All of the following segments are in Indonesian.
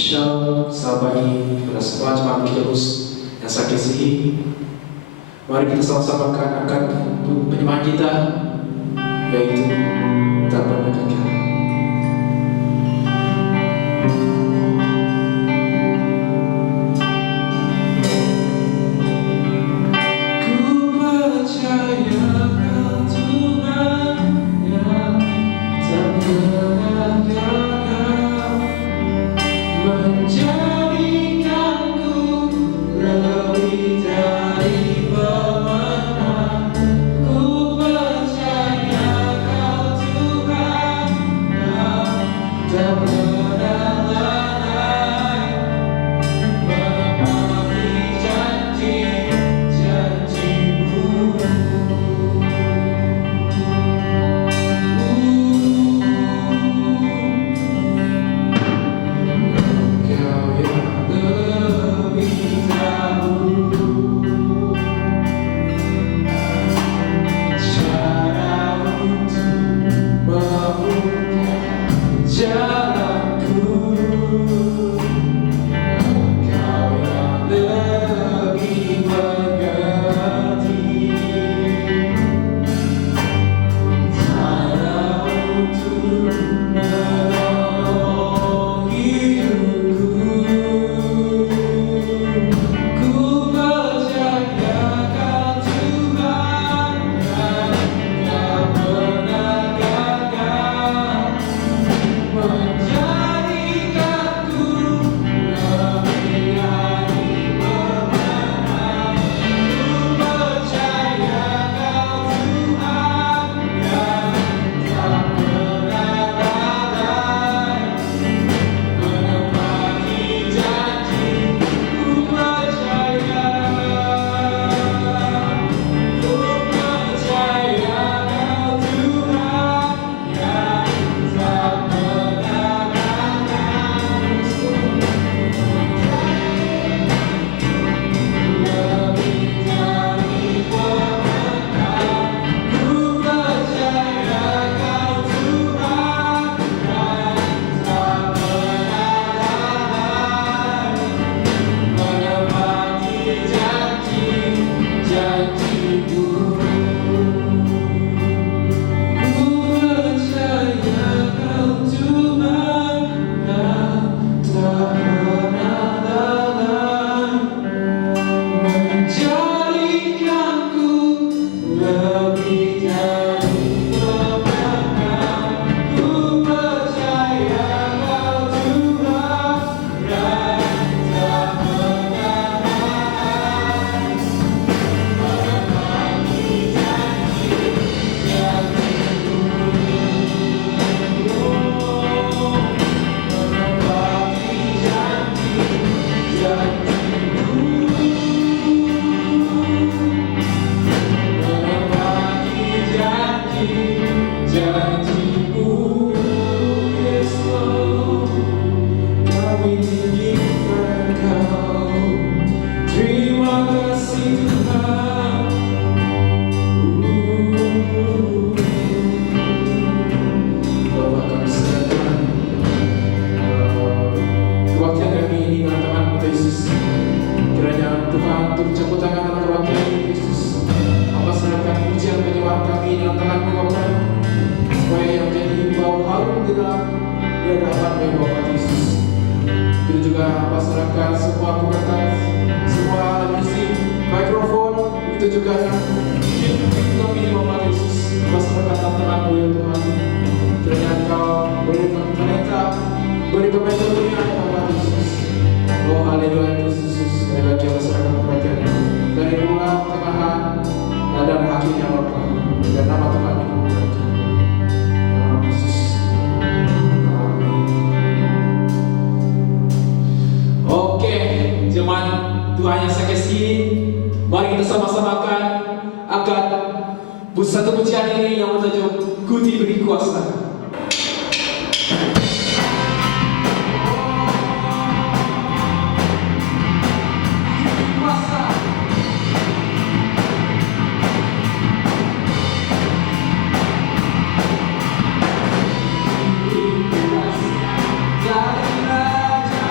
Shalom, selamat pagi kepada semua jemaat Kudus yang saya kasihi. Mari kita sama-sama akan penyembahan kita, yaitu tak pernah gagal. Satu pujian ini yang bertajuk Ku Diberi Kuasa. Dari raja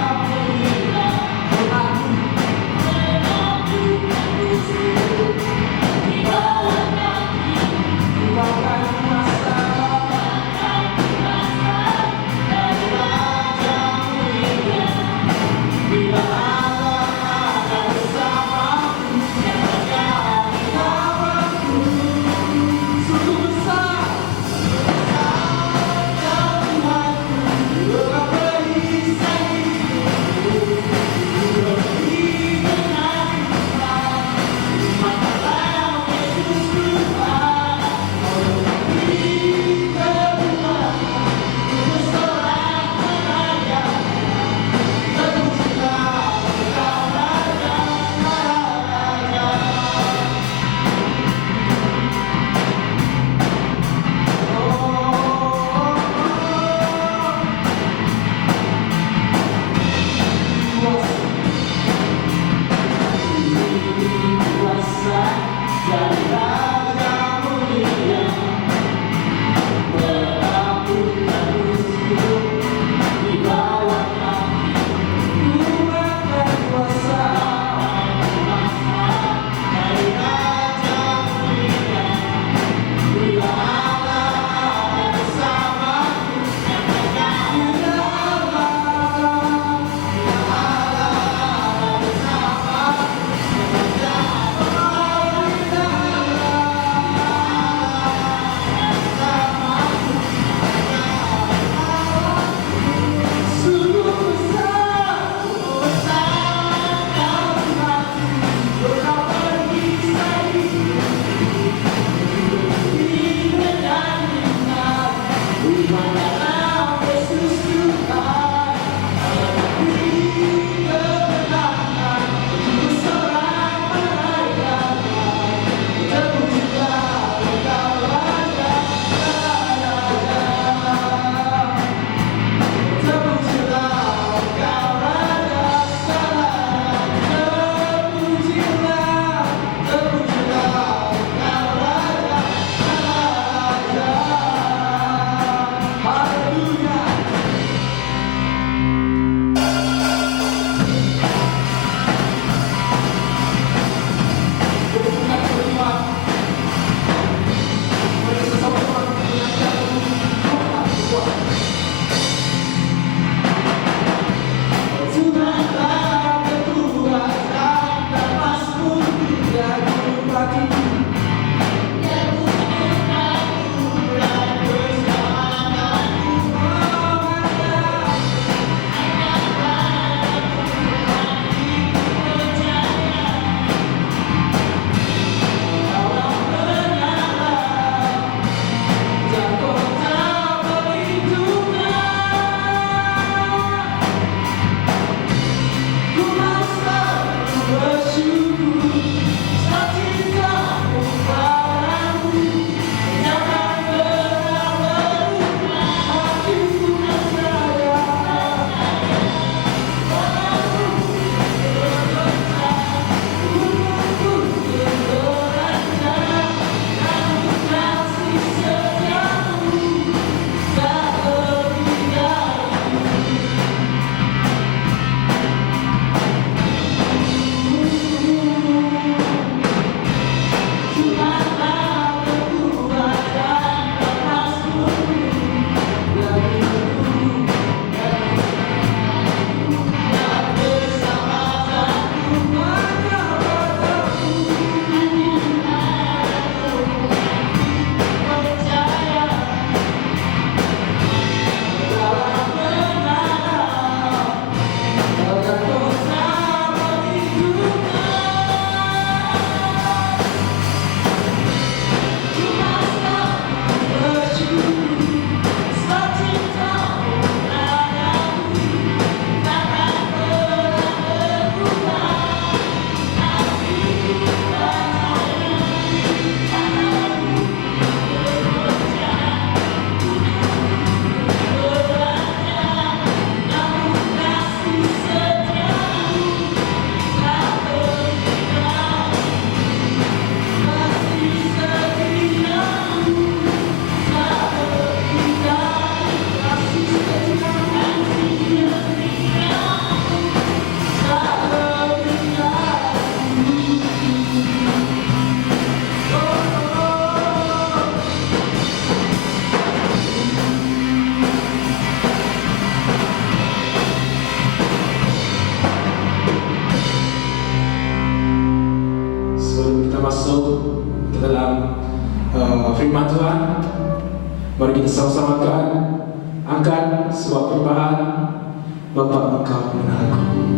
firman Tuhan. Mari kita sama-sama angkat sebuah persembahan. Bapa, Engkau mengenalku.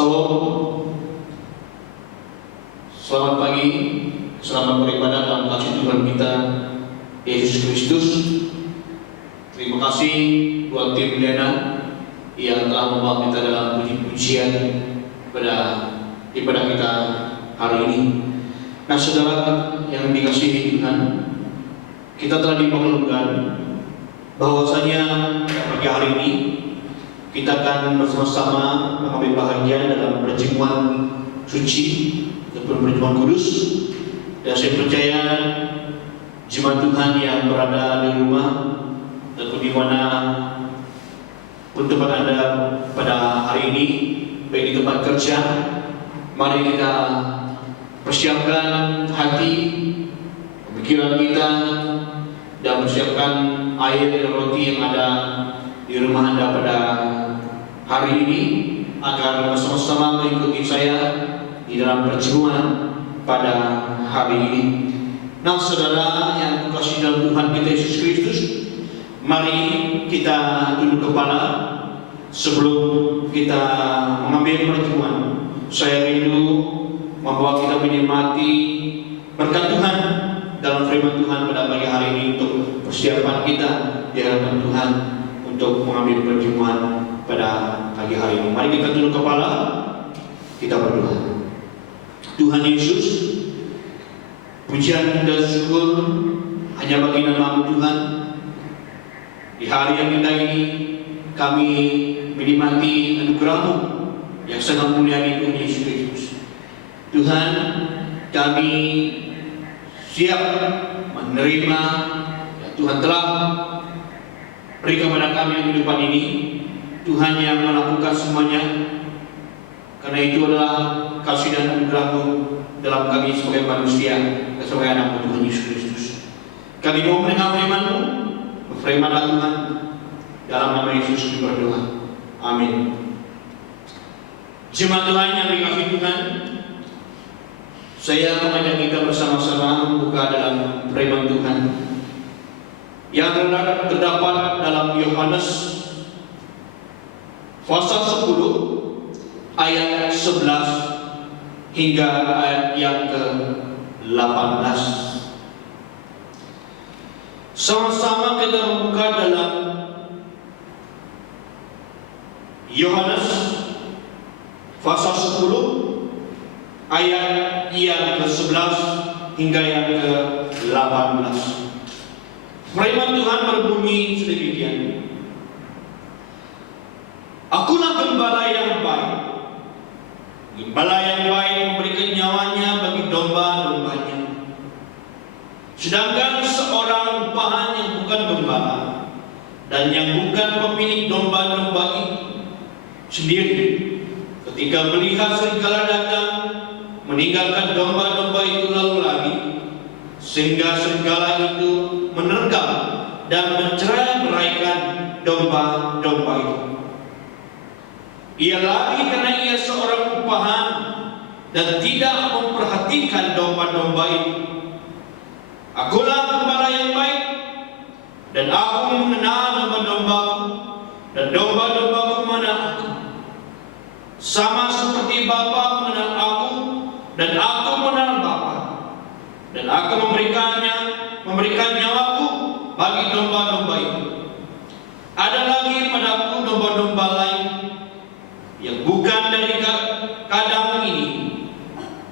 Shalom. Selamat pagi. Selamat beribadah dalam kasih Tuhan kita Yesus Kristus. Terima kasih buat tim Lena yang telah membawa kita dalam puji-pujian pada ibadah kita hari ini. Nah, saudara yang dikasihi Tuhan, kita telah dimaklumkan bahwasanya pagi hari ini kita akan bersama-sama mengambil bahagian dalam perjamuan suci ataupun perjamuan kudus. Dan saya percaya jemaat Tuhan yang berada di rumah ataupun di mana pun tempat Anda pada hari ini, baik di tempat kerja, mari kita persiapkan hati, pikiran kita, dan persiapkan air dan roti yang ada di rumah Anda pada hari ini agar bersama-sama mengikuti saya di dalam perjamuan pada hari ini. Nah, saudara yang dikasihi dalam Tuhan kita Yesus Kristus, mari kita tunduk kepala sebelum kita mengambil perjamuan. Saya rindu membawa kita menikmati berkat Tuhan dalam firman Tuhan pada pagi hari ini untuk persiapan kita di hadapan Tuhan untuk mengambil perjamuan pada pagi hari ini. Mari kita tunduk kepala, kita berdoa. Tuhan Yesus, pujian dan syukur hanya bagi nama Tuhan. Di hari yang indah ini kami menikmati anugerah-Mu yang sangat mulia di Tuhan Yesus Kristus. Tuhan, kami siap menerima yang Tuhan telah beri kepada kami kehidupan ini. Tuhan yang melakukan semuanya, karena itu adalah kasih dan anugerah-Mu dalam kami sebagai manusia dan sebagai anak Tuhan Yesus Kristus. Kami mau mendengar firman-Mu, berfirmanlah Tuhan, dalam nama Yesus kami berdoa. Amin. Jemaat Tuhan yang dikasihi Tuhan, saya mengajak kita bersama-sama membuka dalam firman Tuhan yang terdapat dalam Yohanes pasal 10 ayat 11 hingga ayat yang ke-18. Sama-sama kita membuka dalam Yohanes pasal 10 ayat yang ke-11 hingga yang ke-18. Firman Tuhan berbunyi sedemikian. Akulah gembala yang baik. Gembala yang baik memberikan nyawanya bagi domba-dombanya. Sedangkan seorang upahan yang bukan gembala dan yang bukan pemilik domba-domba itu sendiri, ketika melihat serigala datang, meninggalkan domba-domba itu lalu lari, sehingga serigala itu menerkam dan mencerai-beraikan domba-domba itu. Ia lari karena ia seorang upahan dan tidak memperhatikan domba-domba itu. Akulah gembala yang baik, dan aku mengenal domba-dombaku, dan domba-dombaku mengenal aku. Sama seperti Bapa mengenal aku, dan aku mengenal Bapa, dan aku memberikan nyawaku bagi domba-domba itu. Ada lagi padaku domba-domba lain yang bukan dari kandang ini.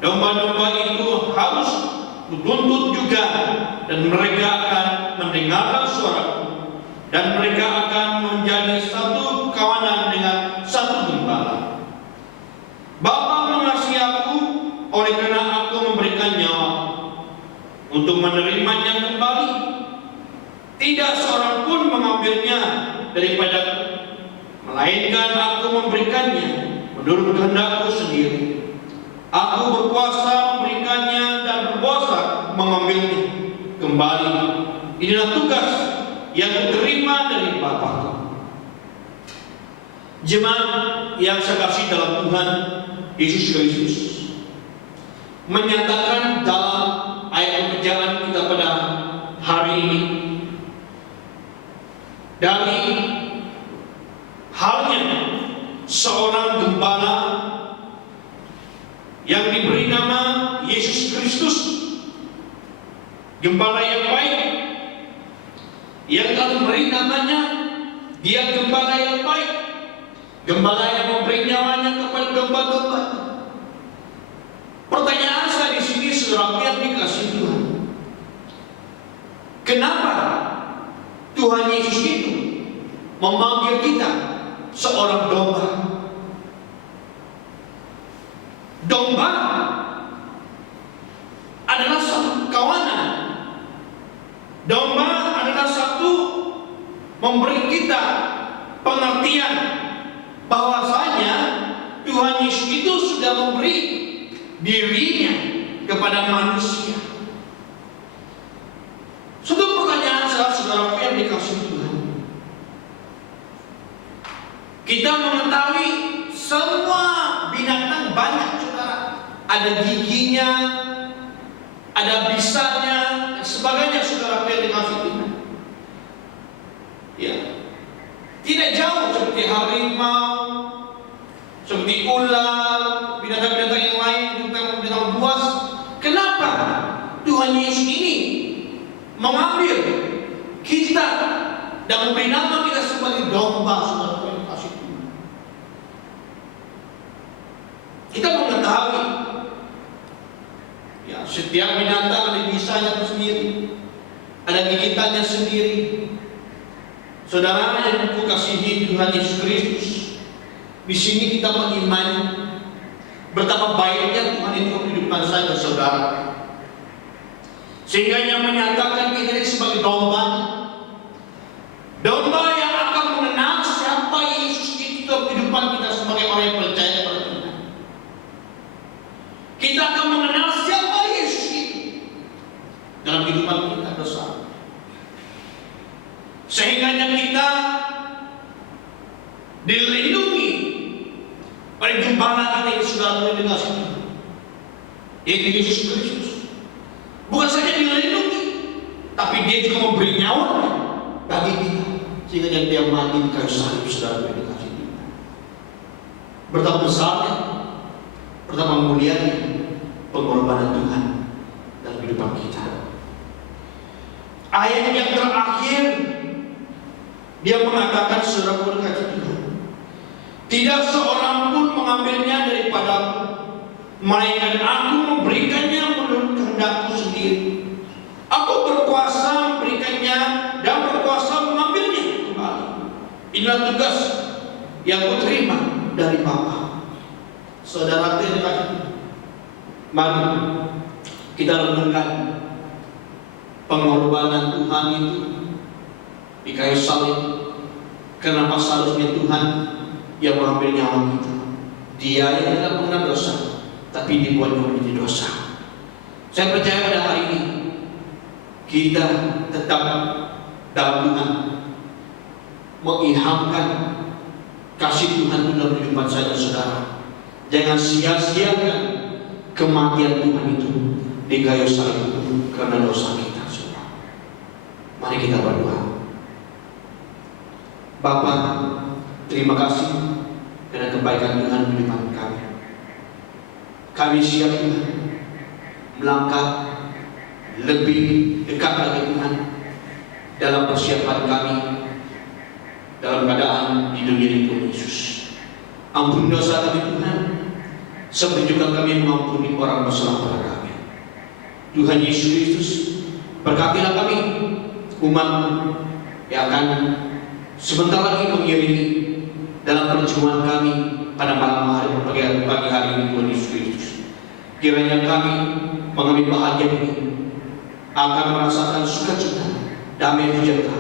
Domba-domba itu harus dituntut juga, dan mereka akan mendengarkan suaraku, dan mereka akan menjadi satu kawanan dengan satu gembala. Bapa mengasihi aku, oleh karena aku memberikan nyawa untuk menerimanya kembali. Tidak seorang pun mengambilnya daripadaku, melainkan aku memberikannya menurut kehendakku sendiri. Aku berkuasa memberikannya dan berkuasa mengambilnya kembali. Inilah tugas yang diterima dari Bapa. Jemaat yang saya kasih dalam Tuhan Yesus Kristus, menyatakan dalam ayat pembacaan kita pada hari ini, dari halnya seorang gembala Gembala yang baik, yang akan beri namanya dia gembala yang baik, gembala yang memberi nyawanya kepada domba-domba. Pertanyaan saya di sini, saudara yang dikasih Tuhan, kenapa Tuhan Yesus itu memanggil kita seorang domba? Domba adalah satu kawanan. Domba adalah satu memberi kita pengertian bahwasanya Tuhan Yesus itu sudah memberi dirinya kepada manusia. Suatu pertanyaan saudara yang dikasih Tuhan, kita mengetahui semua binatang banyak, saudara, ada giginya, ada bisanya, dan sebagainya, saudara yang dikasih Tuhan. Ya, tidak jauh seperti harimau, seperti ular, binatang-binatang yang lain, binatang buas. Kenapa Tuhan Yesus ini mengambil kita dan memberi nama kita sebagai domba, saudara yang dikasih Tuhan? Kita mengetahui, ya, setiap binatang ada bisanya sendiri, ada gigitannya sendiri. Saudara yang kukasihi Tuhan Yesus Kristus, di sini kita mengimani betapa baiknya Tuhan itu kehidupan saya dan saudara, sehingga yang menyatakan kita ini sebagai domba, domba yang akan mengenal siapa Yesus itu dalam kehidupan kita sebagai orang yang percaya kepada Tuhan. Kita akan mengenal siapa Yesus itu dalam kehidupan kita bersama, sehingga kita dilindungi oleh gembala kita yang sudah dikasih Tuhan, yaitu Yesus Kristus. Bukan saja dilindungi, tapi dia juga memberi nyawanya bagi kita, sehingga dia mati di kayu salib, saudara yang dikasih Tuhan. Betapa besarnya, betapa mulianya pengorbanan Tuhan dalam kehidupan kita. Ayat yang terakhir, dia mengatakan, saudara yang dikasih Tuhan, tidak seorang pun mengambilnya daripadaku, melainkan aku memberikannya menurut kehendakku sendiri. Aku berkuasa memberikannya dan berkuasa mengambilnya kembali. Inilah tugas yang kuterima dari Bapa. Saudara yang dikasih, mari kita renungkan pengorbanan Tuhan itu di kayu salib. Kenapa seharusnya Tuhan yang mengambil nyawa kita? Dia yang tidak mengenal dosa, tapi dibuatnya menjadi dosa. Saya percaya pada hari ini kita tetap dalam Tuhan, mengilhamkan kasih Tuhan dalam kehidupan saya dan saudara. Jangan sia-siakan kematian Tuhan itu di kayu salib itu karena dosa kita, saudara. Mari kita berdoa. Bapa, terima kasih karena kebaikan Tuhan di depan kami. Kami siap Tuhan melangkah lebih dekat lagi Tuhan dalam persiapan kami dalam keadaan di dunia ini, Tuhan Yesus. Ampuni dosa kami Tuhan, seperti juga kami mengampuni orang bersalah pada kami. Tuhan Yesus Kristus, berkatilah kami umat yang akan sebentar lagi mengiringi dalam perjumpaan kami pada malam hari pagi hari ini, Tuhan Yesus Kristus. Kiranya kami mengambil bahagia ini akan merasakan sukacita, damai sejahtera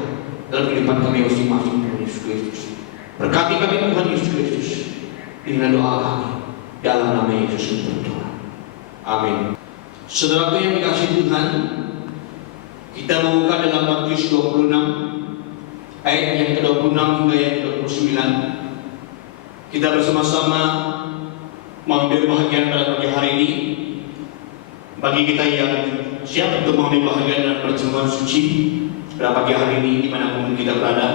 dalam kehidupan kami masing-masing, Tuhan Yesus Kristus. Berkati kami Tuhan Yesus Kristus. Inilah doa kami dalam nama Yesus berdoa. Amin. Saudaraku yang dikasihi Tuhan, kita membuka dalam Matius 26 ayat yang ke-26 hingga yang ke-29. Kita bersama-sama mengambil bahagian pada pagi hari ini. Bagi kita yang siap untuk mengambil bahagian dalam perjamuan suci pada pagi hari ini, dimanapun kita berada,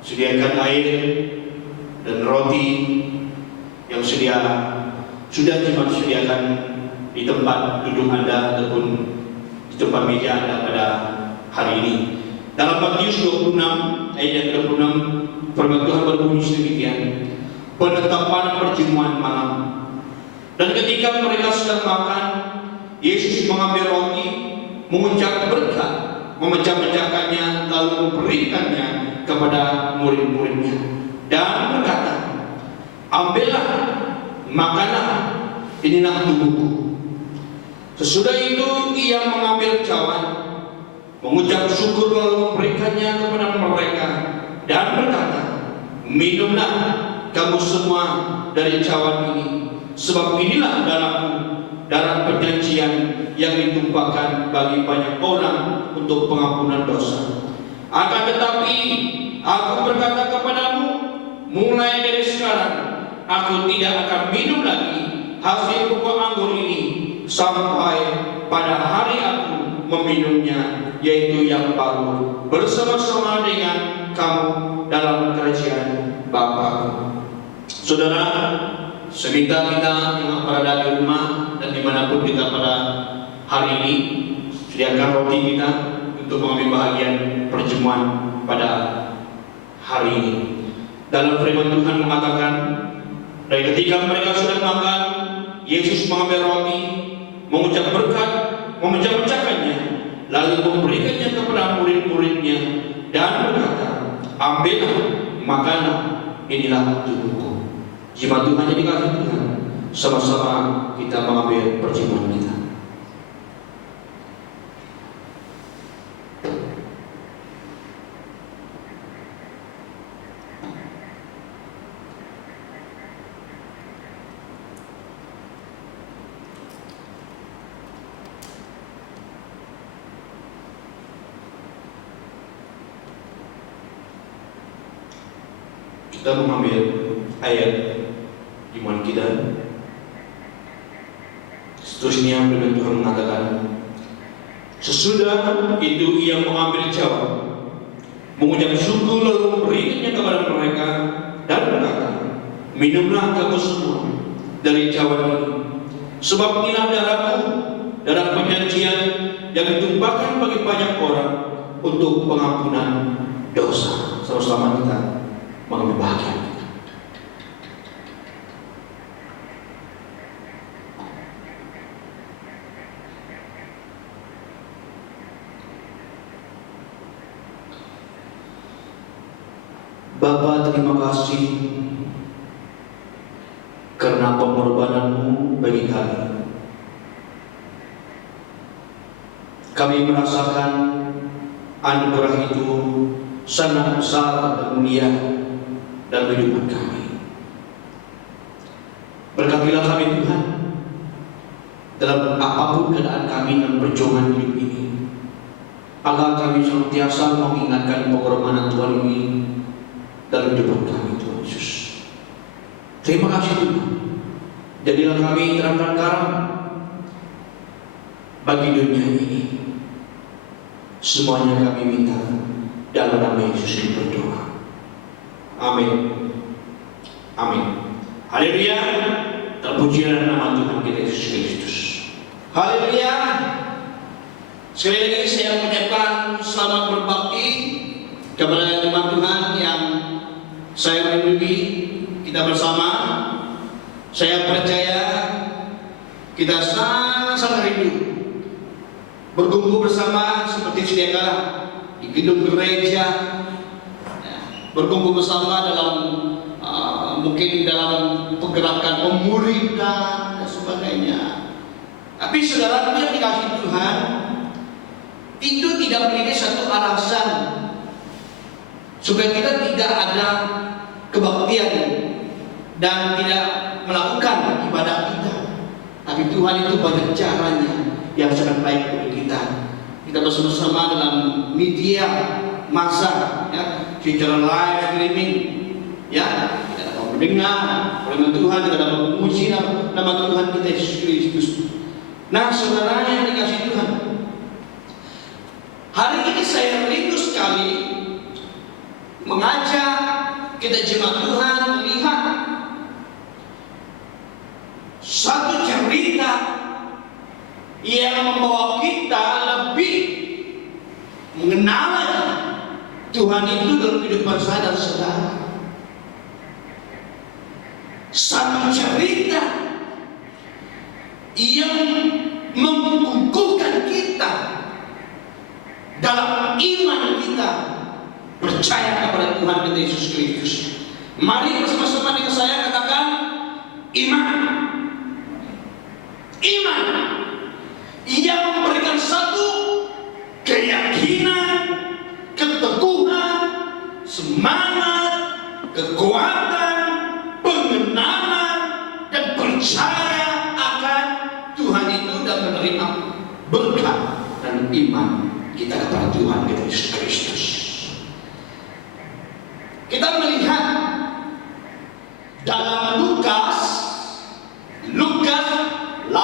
sediakan air dan roti yang sudah disediakan di tempat duduk Anda ataupun di depan meja Anda pada hari ini. Dalam Matius 26 ayat 26 firman Tuhan berbunyi sedemikian, penetapan perjamuan malam. Dan ketika mereka sedang makan, Yesus mengambil roti, mengucap berkat, memecah-mecahkannya, lalu memberikannya kepada murid-muridnya dan berkata, ambillah, makanlah, inilah tubuhku. Sesudah itu ia mengambil cawan, mengucap syukur, lalu memberikannya kepada mereka dan berkata, minumlah kamu semua dari cawan ini, sebab inilah darahku, darah perjanjian yang ditumpahkan bagi banyak orang untuk pengampunan dosa. Akan tetapi aku berkata kepadamu, mulai dari sekarang aku tidak akan minum lagi hasil buah anggur ini sampai pada hari aku meminumnya, yaitu yang baru bersama-sama dengan kamu dalam kerajaan Bapa. Saudara, seminta kita yang berada di rumah dan dimanapun kita pada hari ini, sediakan roti kita untuk mengambil bahagian perjamuan pada hari ini. Dalam firman Tuhan mengatakan, dari ketika mereka sudah makan, Yesus mengambil roti, mengucap berkat, memecah-mecahkannya, lalu memberikannya kepada murid-muridnya dan berkata, ambillah, makanlah, inilah tubuhku. Jemaat Tuhan yang dikasihi Tuhan, sama-sama kita mengambil perjamuan kita. Kita mengambil ayat iman kita. Seterusnya firman Tuhan mengatakan, sesudah itu ia mengambil cawan, mengucap syukur, lalu memberikannya kepada mereka dan berkata, minumlah kamu semua dari cawan ini, sebab inilah darahku, darah perjanjian yang ditumpahkan bagi banyak orang untuk pengampunan dosa. Sama-sama kita mengambil bahagian. Bapa, terima kasih karena pengorbananmu bagi kami. Kami merasakan anugerah itu sangat besar dan mulia dalam kehidupan kami. Berkatilah kami Tuhan dalam apapun keadaan kami dalam perjuangan hidup ini, agar kami senantiasa mengingatkan pengorbanan Tuhan ini dalam kehidupan kami, Tuhan Yesus. Terima kasih Tuhan. Jadilah kami terangkan garam bagi dunia ini. Semuanya kami minta dalam nama Yesus berdoa. Amin. Amin. Haleluya. Terpujilah nama Tuhan kita Yesus Kristus. Haleluya. Sekali lagi saya mengucapkan selamat berbakti kepada jemaat Tuhan yang saya rindukan. Kita bersama, saya percaya kita sangat rindu berkumpul bersama seperti sedia kala di gedung gereja, berkumpul bersama dalam mungkin dalam pergerakan pemuridan dan sebagainya. Tapi saudara yang dikasihi Tuhan, itu tidak menjadi satu alasan supaya kita tidak ada kebaktian dan tidak melakukan ibadah kita. Tapi Tuhan itu banyak caranya yang sangat baik bagi kita. Kita bersama-sama dalam media massa, ya, secara live streaming, ya, kita dapat mendengar firman Tuhan, kita dapat memuji nama Tuhan kita Yesus Kristus. Nah, saudara yang dikasihi Tuhan, hari ini saya rindu sekali mengajak kita jemaat Tuhan melihat satu cerita yang membawa kita mengenal Tuhan itu dalam kehidupan saya dan saudara. Satu cerita yang mengukuhkan kita dalam iman kita percaya kepada Tuhan kita Yesus Kristus. Mari bersama-sama dengan saya katakan iman. Iman yang memberikan satu keyakinan, keteguhan, semangat, kekuatan, pengenalan, dan percaya akan Tuhan itu dan menerima berkat dan iman kita kepada Tuhan Yesus Kristus. Kita melihat dalam Lukas 8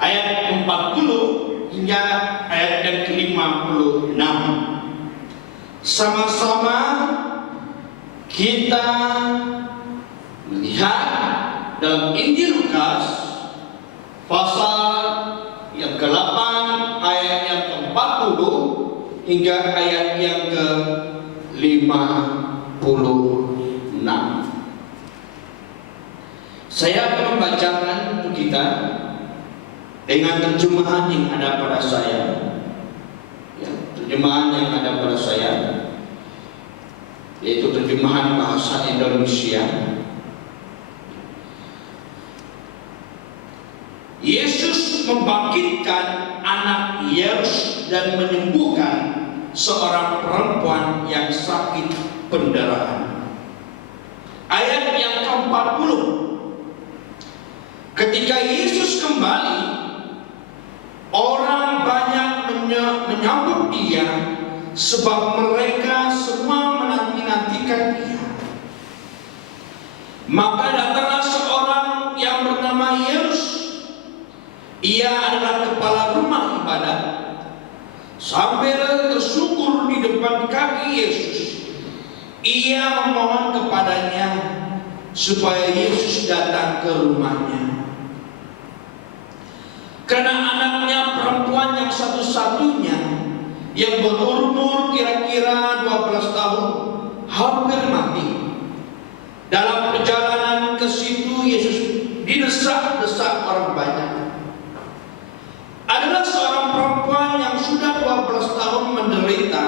ayat 40 hingga ayat yang ke-56. Sama-sama kita melihat dalam Injil Lukas pasal yang ke-8 ayat yang ke-40 hingga ayat yang ke-56. Saya akan membacakan untuk kita dengan terjemahan yang ada pada saya. Ya, terjemahan yang ada pada saya yaitu terjemahan bahasa Indonesia. Yesus membangkitkan anak Yairus dan menyembuhkan seorang perempuan yang sakit pendarahan. Ayat yang ke-40. Ketika Yesus kembali, orang banyak menyambut dia sebab mereka semua menanti-nantikan dia. Maka datanglah seorang yang bernama Yairus. Ia adalah kepala rumah ibadat. Sambil tersungkur di depan kaki Yesus, ia memohon kepadanya supaya Yesus datang ke rumahnya. Karena anaknya perempuan yang satu-satunya yang berumur kira-kira 12 tahun hampir mati. Dalam perjalanan ke situ Yesus didesak-desak orang banyak. Adalah seorang perempuan yang sudah 12 tahun menderita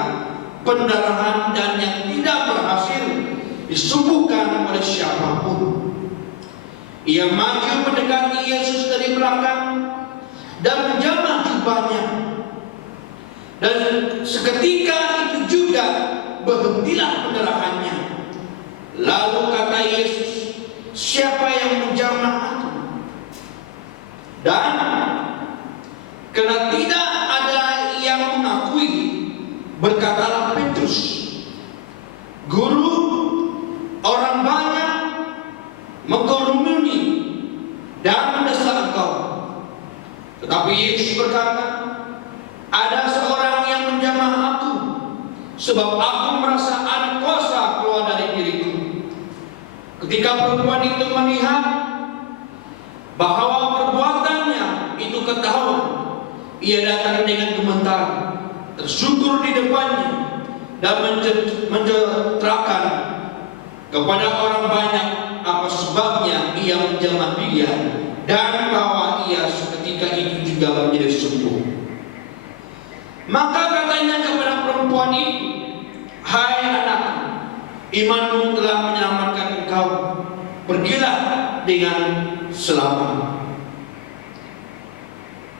pendarahan dan yang tidak berhasil disembuhkan oleh siapapun. Ia maju mendekati Yesus dari belakang dan menjamah jubahnya. Dan seketika itu juga berhentilah pendarahannya. Lalu kata Yesus, "Siapa yang menjamah aku?" Dan karena tidak ada yang mengakui, berkatalah Petrus, "Guru, orang banyak mengkerumuni dan mendesak engkau." Tetapi Yesus berkata, "Ada seorang yang menjamah aku, sebab aku merasa ada kuasa keluar dari diriku." Ketika perempuan itu melihat bahwa perbuatannya itu ketahuan, ia datang dengan gemetar, tersungkur di depannya, dan menceritakan kepada orang banyak apa sebabnya ia menjamah dia, dan bahwa ia seketika itu juga menjadi sembuh. Maka katanya kepada perempuan itu, "Hai anakku, imanmu telah menyelamatkan engkau. Pergilah dengan selamat."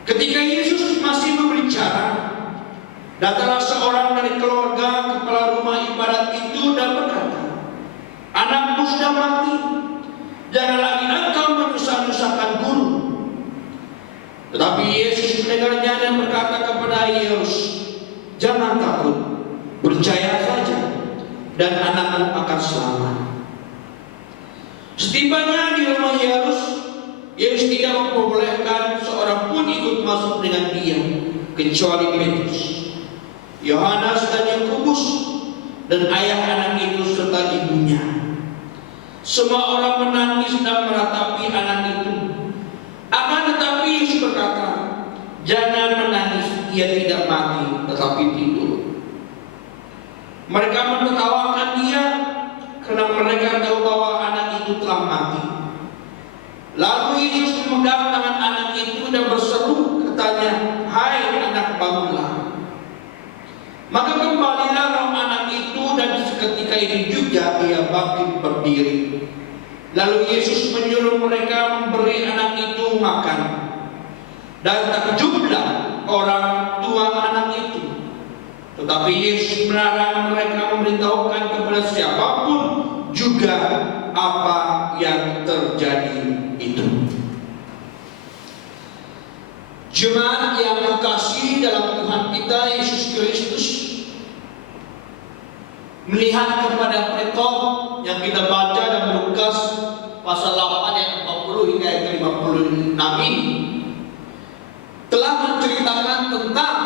Ketika Yesus masih berbicara, datanglah seorang dari keluarga kepala rumah ibadat itu dan berkata, "Anakmu sudah mati, jangan lagi engkau menyusah-nyusahkan guru." Tetapi Yesus mendengarnya dan berkata kepada Yairus, "Jangan takut, percaya saja, dan anakmu akan selamat." Setibanya di rumah Yairus, Yesus tidak memperbolehkan seorang pun ikut masuk dengan dia, kecuali Petrus, Yohanes dan Yakobus, dan ayah anak itu serta ibunya. Semua orang menangis dan meratapi anak itu. Akan tetapi Yesus berkata, "Jangan menangis, ia tidak mati tetapi tidur. Mereka menertawakan dia karena mereka tahu bahwa anak itu telah mati. Lalu Yesus memegang tangan anak itu dan berseru, katanya, "Hai anak, bangunlah." Maka kembalilah roh anak itu dan seketika itu juga ia bangkit berdiri. Lalu Yesus menyuruh mereka memberi anak itu makan. Dan takjublah orang tua anak itu. Tetapi Yesus melarang mereka memberitahukan kepada siapapun juga apa yang terjadi itu. Jemaat yang kekasih dalam Tuhan kita Yesus Kristus, melihat kepada perikop yang kita baca dalam Lukas pasal 8 ayat 40 hingga ayat 56 ini, telah menceritakan tentang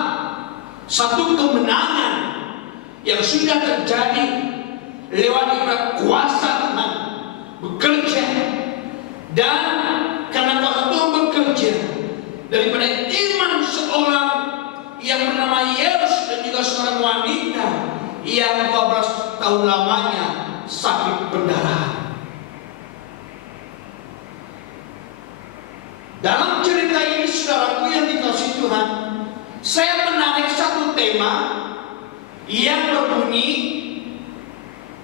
satu kemenangan yang sudah terjadi lewat kuasa Tuhan bekerja, dan karena kuasa Tuhan bekerja daripada iman seorang yang bernama Yairus dan juga seorang wanita yang 12 tahun lamanya sakit pendarahan. Dalam cerita ini, saudaraku yang dikasihi Tuhan, saya menarik satu tema yang berbunyi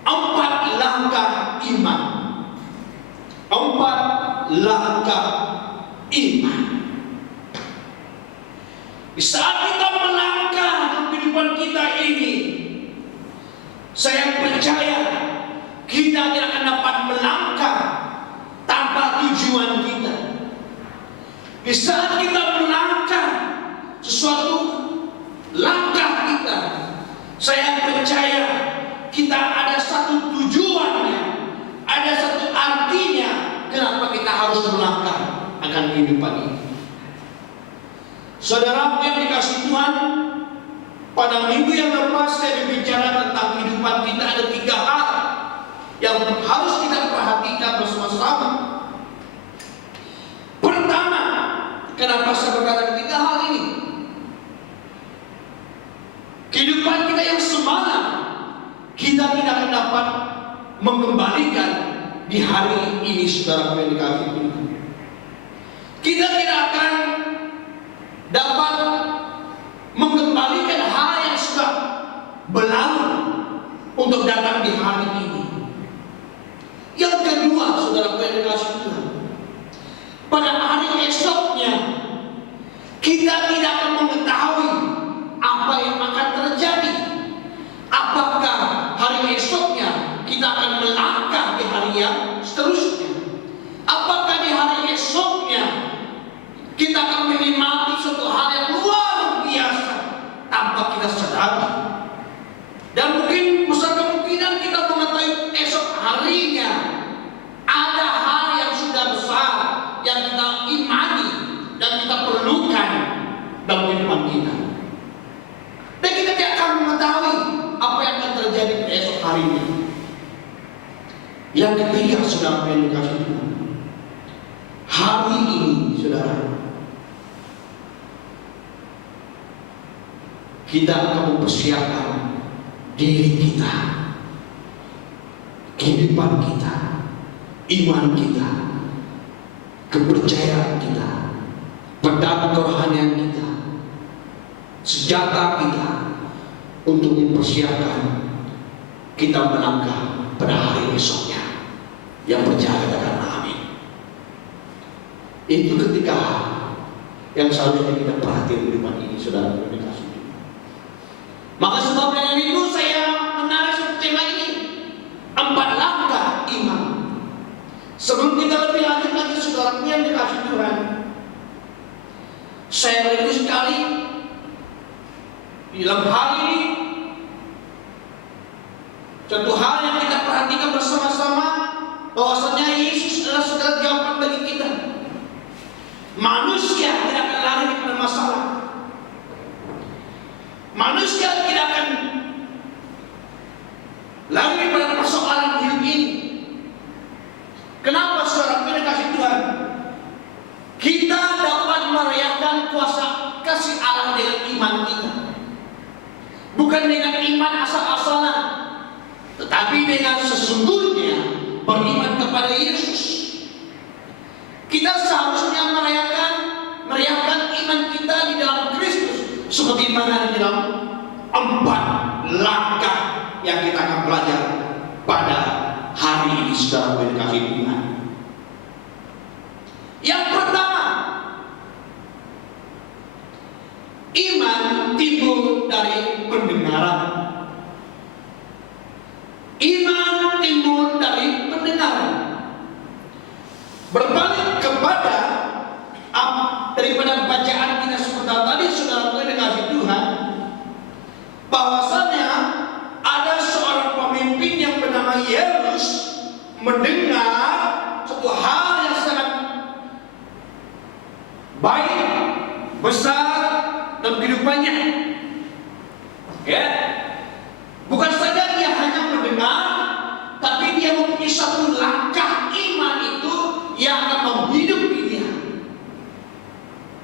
4 langkah iman. 4 langkah iman. Di saat kita melangkah dalam kehidupan kita ini, saya percaya kita tidak akan dapat melangkah tanpa tujuan kita. Di saat kita melangkah sesuatu langkah kita, saya percaya kita ada satu tujuannya, ada satu artinya kenapa kita harus melangkah akan kehidupan ini. Saudara yang dikasihi Tuhan, pada minggu yang lepas saya berbicara tentang kehidupan kita ada 3 hal yang harus kita perhatikan bersama-sama. Pertama, kenapa saya berkata 3 hal ini? Kehidupan kita yang semalam kita tidak akan dapat mengembalikan di hari ini, saudara yang dikasihi Tuhan. Kita tidak akan dapat mengembalikan hal yang sudah berlalu untuk datang di hari ini. Yang kedua, saudara yang dikasihi Tuhan, pada hari esoknya kita tidak akan mengetahui apa yang akan terjadi. Apakah hari esoknya kita akan melangkah di hari yang seterusnya? Apakah di hari esoknya kita akan menikmati suatu hal yang luar biasa tanpa kita sadari? Dan mungkin besar kemungkinan kita mengetahui esok harinya ada hal yang sudah besar yang kita imani dan kita perlukan dalam kehidupan kita. Dan kita tidak akan mengetahui apa yang akan terjadi esok harinya. Yang ketiga, saudara yang dikasihi Tuhan, hari ini, saudara, kita akan mempersiapkan diri kita, kehidupan kita, iman kita, kepercayaan kita, pedang kerohanian kita, senjata kita untuk mempersiapkan kita melangkah pada hari esoknya. Yang percaya katakan amin. Itu ketika yang seharusnya kita perhatikan kehidupan ini, saudara yang dikasihi Tuhan. Maka sebab dengan itu saya menarik tema ini, 4 langkah iman. Sebelum kita lebih lanjut lagi, saudara yang dikasihi Tuhan, saya rindu sekali di dalam hal ini satu hal yang kita perhatikan bersama-sama, bahwasanya Yesus adalah segala jawaban bagi kita. Manusia tidak akan lari daripada masalah. Manusia tidak akan lari daripada persoalan hidup ini. Kenapa, saudara yang dikasihi Tuhan? Kita dapat merayakan kuasa kasih Allah dengan iman bukan dengan iman asal-asalan, tetapi dengan sesungguhnya beriman kepada Yesus. Kita seharusnya merayakan iman kita di dalam Kristus seperti mana di dalam 4 langkah yang kita akan belajar pada hari ini, saudara yang dikasihi Tuhan. Yang pertama, iman timbul dari pendengaran. Iman timbul dari pendengaran. Berbalik kepada daripada bacaan kita sebentar tadi, saudara yang dikasihi Tuhan, bahwasanya ada seorang pemimpin yang bernama Yesus mendengar satu hal yang sangat baik, besar dalam kehidupannya. Ya, bukan saja dia hanya mendengar, tapi dia mempunyai satu langkah iman itu yang akan menghidupi dia.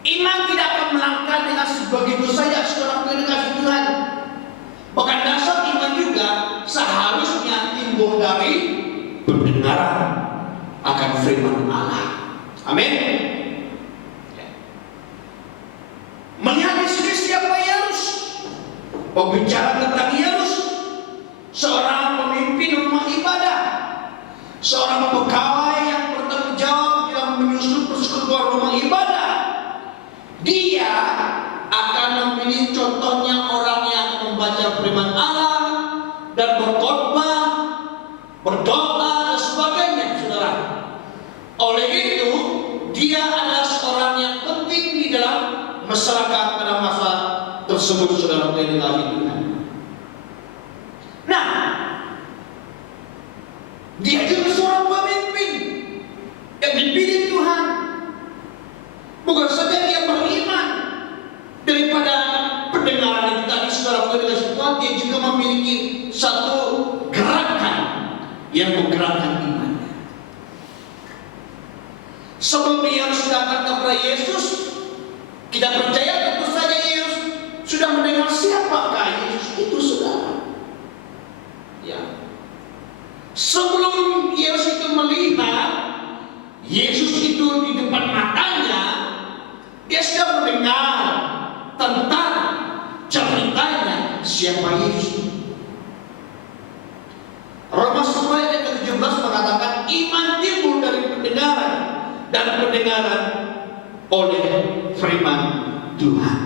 Iman tidak akan melangkah dengan begitu saja, saudara yang dikasihi Tuhan. Bahkan dasar iman juga seharusnya timbul dari pendengaran akan firman Allah. Amin. Melihat di sini siapa Yesus? Pembicara tentang Yesus, seorang pemimpin rumah ibadah, seorang pegawai yang bertanggung jawab dalam menyusun persekutuan rumah ibadah. Dia akan memilih contohnya orang yang membaca firman Allah dan berkhotbah, berdoa dan sebagainya, saudara. Oleh itu, dia adalah seorang yang penting di dalam masyarakat pada masa tersebut, saudara yang dikasihi Tuhan. Nah, dia juga seorang pemimpin yang dipilih Tuhan. Bukan saja dia beriman daripada pendengaran yang tadi, saudara yang dikasihi Tuhan, dia juga memiliki satu gerakan yang menggerakkan imannya. Sebelum Yesus datang kepada Yesus, kita percaya tentu saja Yesus sudah mendengar siapakah Yesus itu, saudara. Ya. Sebelum Yesus itu melihat Yesus itu di depan matanya, dia sudah mendengar tentang ceritanya siapa Yesus. Roma 10 ayat ke-17 mengatakan iman timbul dari pendengaran dan pendengaran oleh firman Tuhan.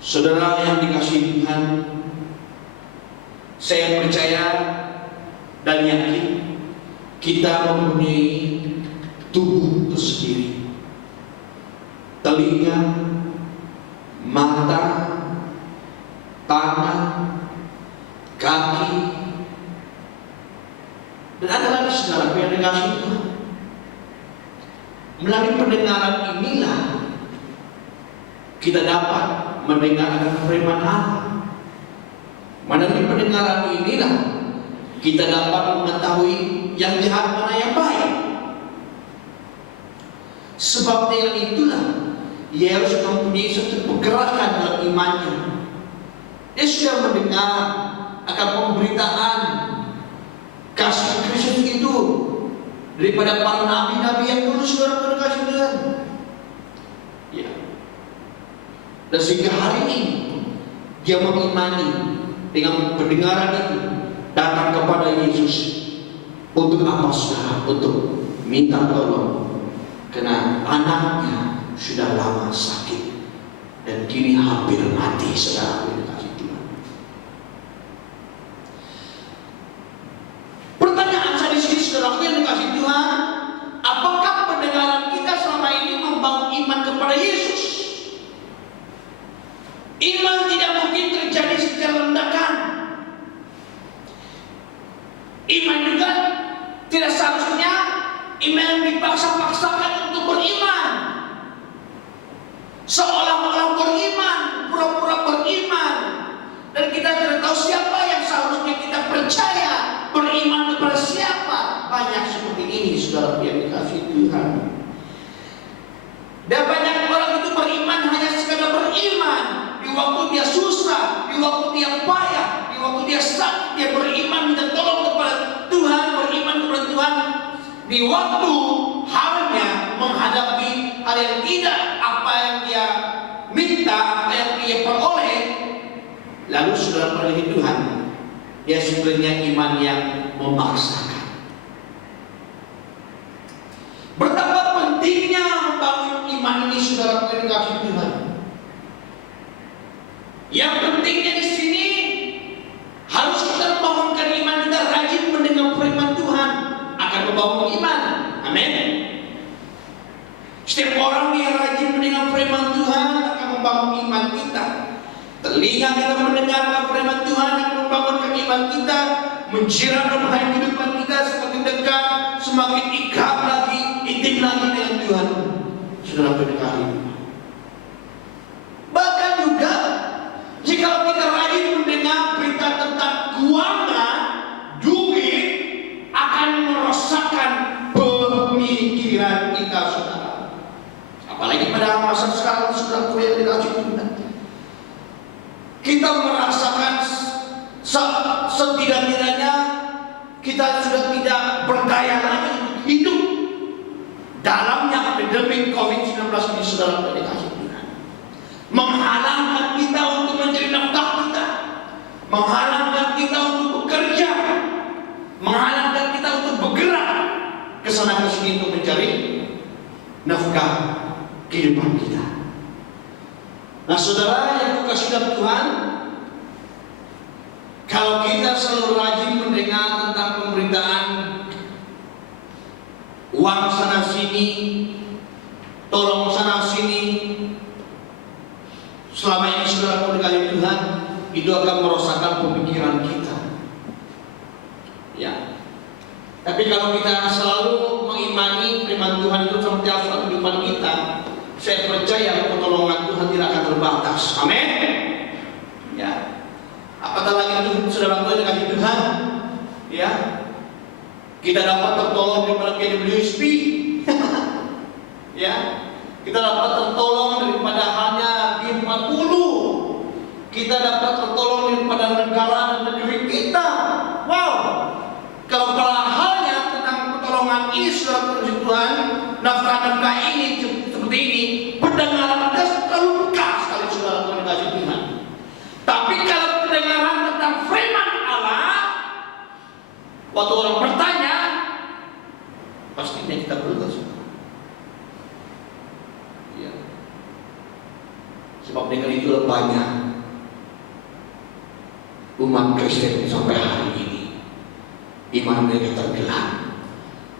Saudara yang dikasihi Tuhan, saya percaya dan yakin kita mempunyai tubuh tersendiri, telinga, mata, tangan, kaki, dan ada lagi saudara yang dikasihi Tuhan. Melalui pendengaran inilah kita dapat mendengar firman Allah. Melalui pendengaran inilah kita dapat mengetahui yang jahat mana yang baik. Sebab dengan itulah Yesus mempunyai satu pergerakan dalam imannya. Dia sudah mendengar akan pemberitaan kasih Kristus itu daripada para nabi-nabi yang dulu, saudara kasih Tuhan. Ya. Dan sehingga hari ini dia mengimani dengan pendengaran itu, datang kepada Yesus. Untuk apa, saudara? Untuk minta tolong, karena anaknya sudah lama sakit dan kini hampir mati, saudara yang dikasihi Tuhan. Pertanyaan saya di sini, saudara yang dikasihi Tuhan, apakah pendengaran kita selama ini membangun iman kepada Yesus? Iman tidak mungkin terjadi secara ledakan. Iman juga tidak seharusnya iman dipaksa-paksakan untuk beriman, seolah-olah beriman, pura-pura beriman, dan kita tidak tahu siapa yang seharusnya kita percaya, beriman kepada siapa. Banyak seperti ini, saudara yang dikasihi Tuhan. Dan banyak orang itu beriman hanya sekadar beriman, waktu dia susah, di waktu dia payah, di waktu dia sakit, dia beriman minta tolong kepada Tuhan, beriman kepada Tuhan. Di waktu halnya menghadapi hal yang tidak apa yang dia minta, apa yang dia peroleh, lalu saudara peroleh Tuhan, dia sebenarnya iman yang memaksakan. Betapa pentingnya membangun iman ini, saudara kasih Tuhan. Yang pentingnya di sini harus kita membangunkan iman kita, rajin mendengar firman Tuhan akan membangun iman. Amin. Setiap orang yang rajin mendengar firman Tuhan akan membangun iman kita. Telinga kita mendengarkan firman Tuhan akan membangunkan iman kita, menjiratkan kehidupan kita semakin dekat, semakin ikat lagi, intim lagi dengan Tuhan. Saudara berkali. Bahkan juga jika kita rajin mendengar berita tentang keuangan, duit akan merosakkan pemikiran kita, saudara. Apalagi pada masa sekarang, saudara yang dikasih Tuhan, kita merasakan setidak-tidaknya kita sudah tidak berdaya lagi untuk hidup dalamnya pandemi COVID-19 ini, saudara yang dikasih Tuhan. Menghalangkan kita untuk mencari nafkah kita, menghalangkan kita untuk bekerja, menghalangkan kita untuk bergerak ke sana ke sini untuk mencari nafkah kehidupan kita. Nah, saudara yang kukasih dalam Tuhan, kalau kita selalu rajin mendengar tentang pemberitaan uang sana sini, tolong sana sini, selama ini saudara mendekati Tuhan, itu akan merosakkan pemikiran kita. Ya. Tapi kalau kita selalu mengimani firman Tuhan itu seperti apa kehidupan kita, saya percaya pertolongan Tuhan tidak akan terbatas. Amin. Ya. Apatah lagi itu saudara mendekati Tuhan, ya. Kita dapat tertolong daripada KWSP. Ya. Kita dapat tertolong daripada hanya G40. Kita dapat tertolong daripada negara dan negeri kita. Wow. Kalau halnya tentang pertolongan ini, saudara Tuhan, nafkah-nafkah ini seperti ini, pendengaran kita terlalu bekas sekali, saudara Tuhan kasih Tuhan. Tapi kalau pendengaran tentang firman Allah, waktu orang bertanya, pastinya kita berubah, saudara. Ya. Sebab dengan itu banyak umat Kristen sampai hari ini iman mereka terbelah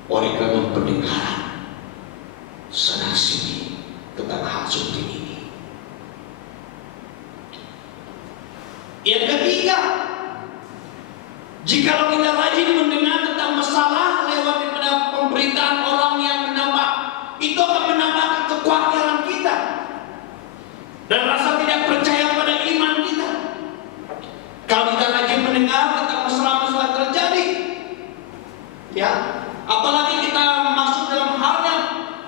oleh karena pendengaran sana sini tentang hal seperti ini. Yang ketiga, jika kita rajin mendengar tentang masalah lewat daripada pemberitaan orang yang menambah, itu akan menambah kekhawatiran kita dan rasa tidak percaya pada iman kita. Kalau kita rajin mendengar tentang masalah-masalah terjadi, ya, apalagi kita masuk dalam halnya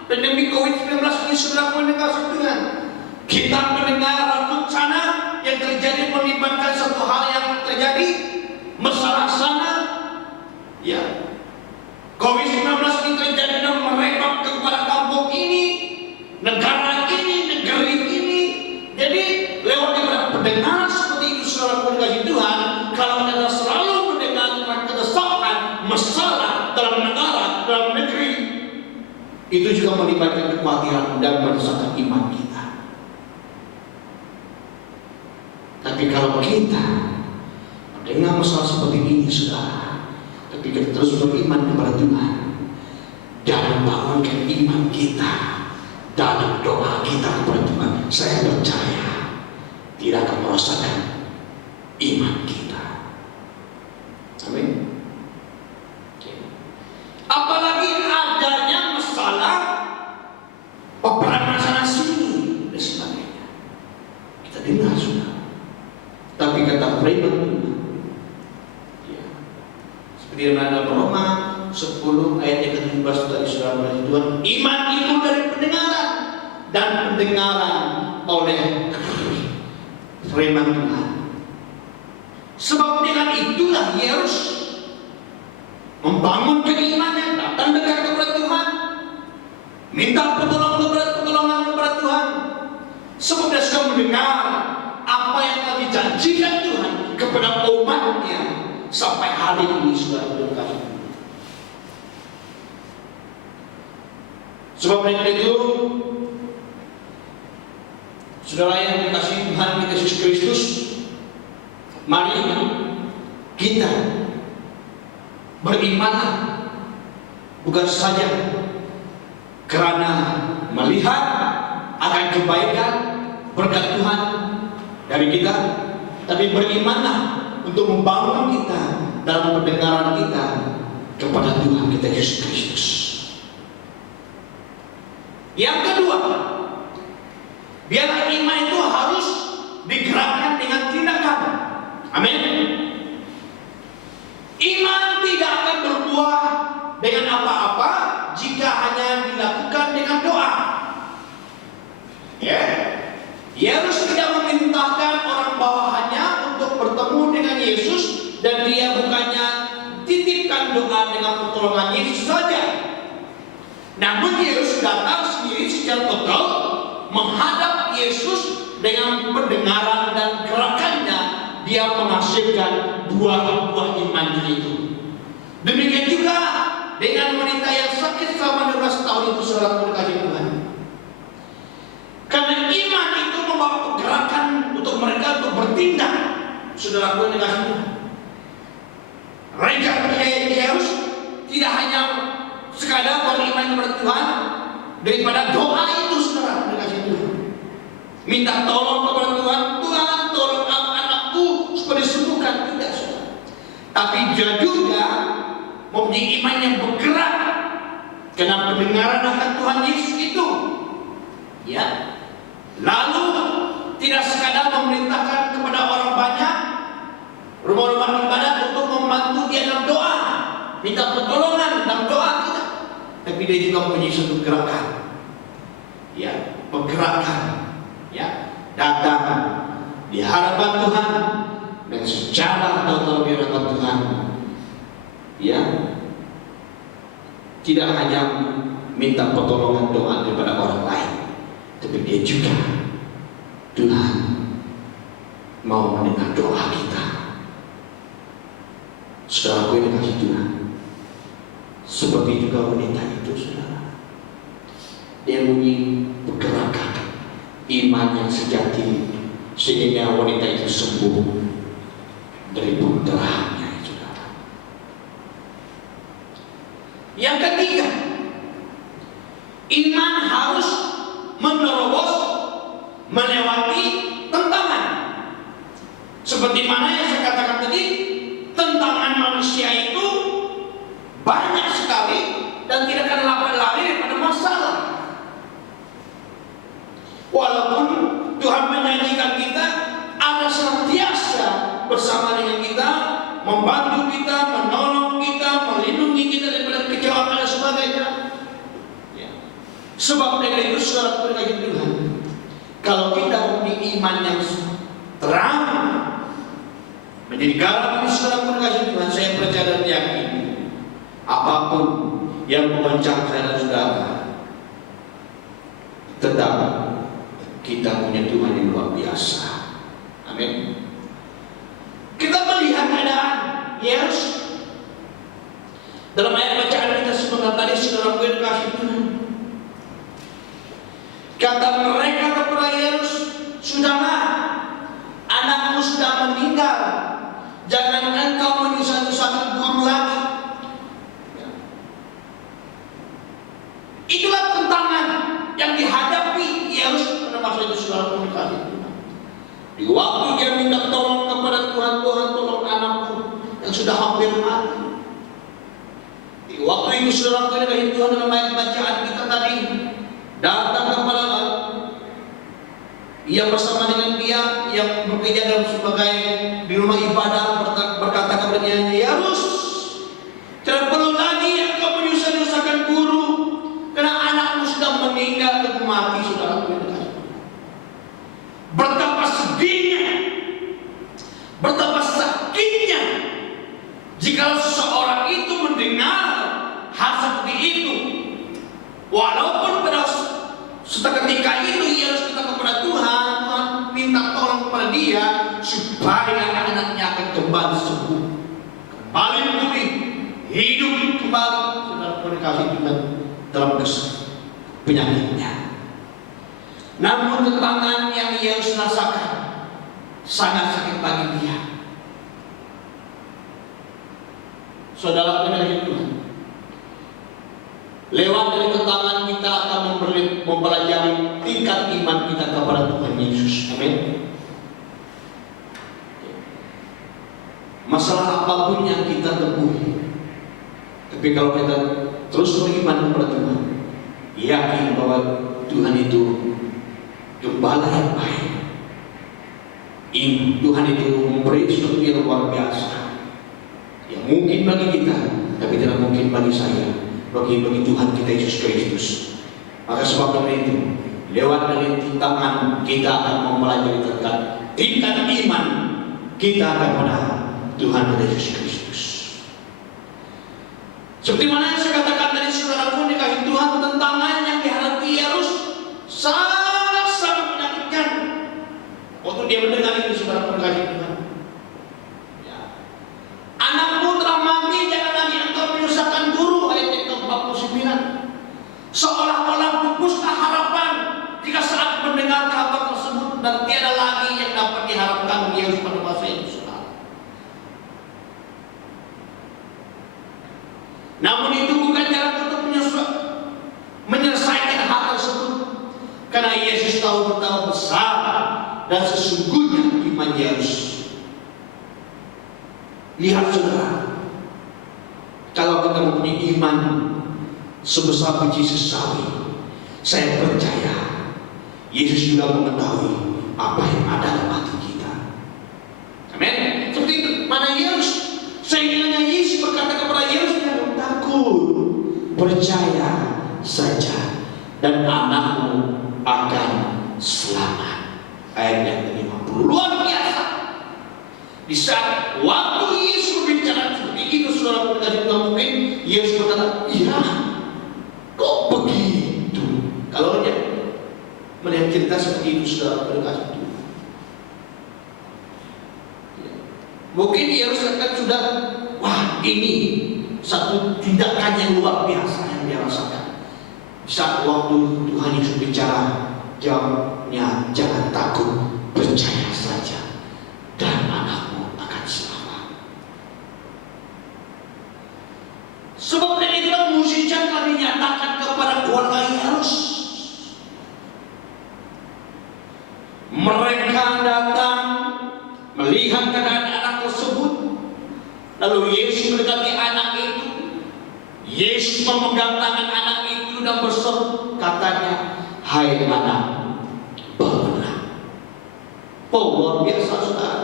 pandemi COVID-19 ini, sudah mendengar Tuhan. Kita mendengar rencana yang terjadi melibatkan satu hal yang terjadi, masalah sana, ya, COVID-19 ini terjadi dan merebak kepada kampung ini, negara ini, negeri ini. Jadi lewat daripada pendengaran seperti itu, saudara kasih Tuhan, kalau kita selalu mendengar tentang kedesakan masalah dalam negara, dalam negeri, itu juga melibatkan kekhawatiran dan merusakkan iman kita. Tapi kalau kita mendengar masalah seperti ini, saudara, tapi kita terus beriman kepada Tuhan dan membangunkan iman kita dalam doa kita kepada Tuhan, saya percaya tidak akan merosakkan iman kita. Amin. Apalagi adanya masalah peperangan sana sini dan sebagainya, kita dengar sudah. Tapi kata firman Tuhan, ya, seperti yang ada Roma 10 ayat yang ke-17 tadi, saudara Tuhan, iman itu dari pendengaran dan pendengaran oleh firman Tuhan. Sebab dengan itulah ia harus membangun keimanan, datang dekat kepada Tuhan, minta pertolongan kepada Tuhan. Sebab dia sudah mendengar apa yang telah dijanjikan Tuhan kepada umatnya sampai hari ini, saudara-saudara. Sebab itu, saudara yang dikasihi Tuhan Yesus Kristus, mari kita berimanlah bukan saja karena melihat akan kebaikan berkat Tuhan dari kita, tapi berimanlah untuk membangun kita dalam pendengaran kita kepada Tuhan kita Yesus Kristus. Yang kedua, biarlah iman itu harus digerakkan dengan tindakan. Amin. Iman tidak akan berbuah dengan apa-apa jika hanya dilakukan dengan doa. Ya, Yesus tidak memerintahkan orang bawahannya untuk bertemu dengan Yesus dan dia bukannya titipkan doa dengan pertolongan Yesus saja. Namun Yesus datang sendiri secara total menghadap Yesus dengan pendengaran dan gerakannya. Dia menghasilkan buah-buah imannya itu. Demikian juga dengan wanita yang sakit selama 12 tahun itu, saudara berkasih Tuhan. Karena iman itu membawa pergerakan untuk mereka untuk bertindak, saudara berkasih Tuhan. Mereka Yesus tidak hanya sekadar beriman kepada Tuhan, daripada doa itu, saudara berkasih Tuhan. Minta tolong kepada Tuhan, Tuhan tolong anakku supaya disembuhkan, tidak, saudara. Tapi dia juga mempunyai iman yang bergerak karena pendengaran akan Tuhan Yesus itu. Ya. Lalu tidak sekadar memerintahkan kepada orang banyak rumah-rumah ibadat untuk membantu dia dalam doa, minta pertolongan dalam doa kita, tapi dia juga mempunyai satu gerakan. Ya, pergerakan. Ya, datang di hadapan Tuhan dan secara total di hadapan Tuhan. Ya, tidak hanya minta pertolongan doa daripada orang lain, tapi dia juga, Tuhan mau mendengar doa kita. Saudara gue dikasih Tuhan, seperti juga wanita itu, saudara, dia punya pergerakan iman yang sejati sehingga wanita itu sembuh dari buntelannya, saudara. Yang ketiga, iman harus menerobos melewati tantangan. Seperti mana yang saya katakan tadi, tantangan manusia itu banyak sekali dan tidak akan lari daripada masalah. Walaupun Tuhan menyanyikan kita ada senantiasa bersama dengan kita, membantu kita, menolong kita, melindungi kita daripada kecelakaan dan sebagainya. Ya. Sebab dengan itu, saudara berkata Tuhan, kalau kita memiliki iman yang terang, menjadi garam ini, saudara berkata Tuhan, saya percaya dan yakin, apapun yang mengoncang saya dan saudara, tetap kita punya Tuhan yang luar biasa. Amin. Kita melihat keadaan Yesus dalam ayat bacaan kita sebentar tadi, saudara gue dikasih Tuhan. Kata mereka kepada Yesus, sudahlah, anakmu sudah meninggal, jangan engkau menyusah-nyusahkan guru lagi. Itulah tantangan yang dihadapi Yesus pada masa itu, saudara dikasih Tuhan. Di waktu dia minta tolong kepada Tuhan, Tuhan tolong anakku yang sudah hampir mati. Di waktu itu, saudara dikasih Tuhan, dalam ayat bacaan kita tadi, datang kepada ia bersama dengan dia yang bekerja dalam sebagai di rumah ibadah, berkata kepadanya, Yesus, tidak perlu lagi engkau menyusah-nyusahkan guru, karena anakmu meninggal dan mati, saudara. Betapa sedihnya supaya anak-anaknya akan kembali sembuh, kembali pulih, hidup kembali. Saudara kasih Tuhan dalam penyakitnya. Namun tentangan yang Yesus rasakan sangat sakit bagi dia. Saudara pendengar Tuhan, lewat dari tentangan kita akan mempelajari tingkat iman kita kepada Tuhan Yesus. Amin. Masalah apapun yang kita temui, tapi kalau kita terus beriman kepada Tuhan, yakin bahwa Tuhan itu Gembala yang baik, Tuhan itu memberi sesuatu yang luar biasa, yang mungkin bagi kita, tapi tidak mungkin bagi saya, bagi Tuhan kita Yesus Kristus. Maka sebab karena itu, lewat dari tantangan kita akan mempelajari tentang tingkat iman kita kepada Tuhan Yesus Kristus. Seperti mana yang saya katakan tadi, saudaraku dikasih Tuhan, tentangan yang dihadapi harus sangat menyakitkan. Waktu dia mendengar itu, saudara dikasih Tuhan, ya. Anakmu telah mati, jangan lagi engkau menyusahkan guru, ayat yang ke-49. Seolah-olah pupuslah harapan jika saat mendengar kabar tersebut, dan tiada lagi yang dapat diharapkan Yesus pada masa itu. Namun itu bukan jalan untuk menyelesaikan hal tersebut, karena Yesus tahu betapa besar dan sesungguhnya iman Yesus. Lihat saudara, kalau kita mempunyai iman sebesar biji sesawi, saya percaya Yesus juga mengetahui apa yang ada dalam hati kita. Amin. Seperti itu. Mana Yesus? Sehingga Yesus berkata kepada Yesus, jangan takut, percaya saja, dan anakmu akan selamat. Ayat yang ke-50 luar biasa. Di saat waktu Yesus berbicara seperti itu, saudara pendengar Tuhan, mungkin Yesus berkata, iya, kok begitu? Kalau dia melihat cerita seperti itu, saudara pendengar Tuhan, mungkin Yesus akan sudah, wah, ini satu tindakan yang luar biasa yang dia rasakan. Saat waktu Tuhan Yesus bicara, jawabnya, jangan takut, percaya saja, dan anakmu akan selamat. Sebab dari itu mujizat telah dinyatakan kepada keluarga Yairus. Mereka datang melihat keadaan anak tersebut, lalu Yesus mendekati anak itu. Yesus memegang tangan anak itu dan berseru, katanya, hai anak, bangunlah. Luar biasa, saudara.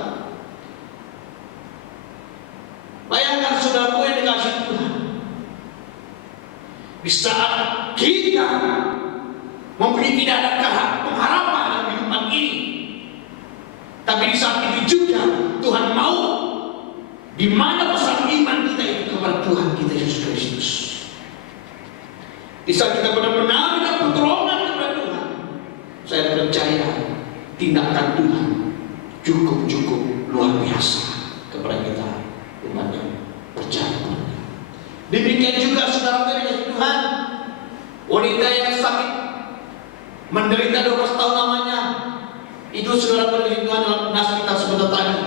Bayangkan saudaraku yang dikasih Tuhan, di saat kita mempunyai tidak ada pengharapan dalam kehidupan ini, tapi di saat itu juga Tuhan mau, di mana besar iman kita itu kepada Tuhan kita Yesus Kristus. Di saat kita benar-benar minta pertolongan kepada Tuhan, saya percaya tindakan Tuhan cukup luar biasa kepada kita umat yang percaya. Demikian juga saudara dari Tuhan, wanita yang sakit, menderita 12 tahun lamanya. Itu saudara dari Tuhan dalam nas kita sebentar tadi.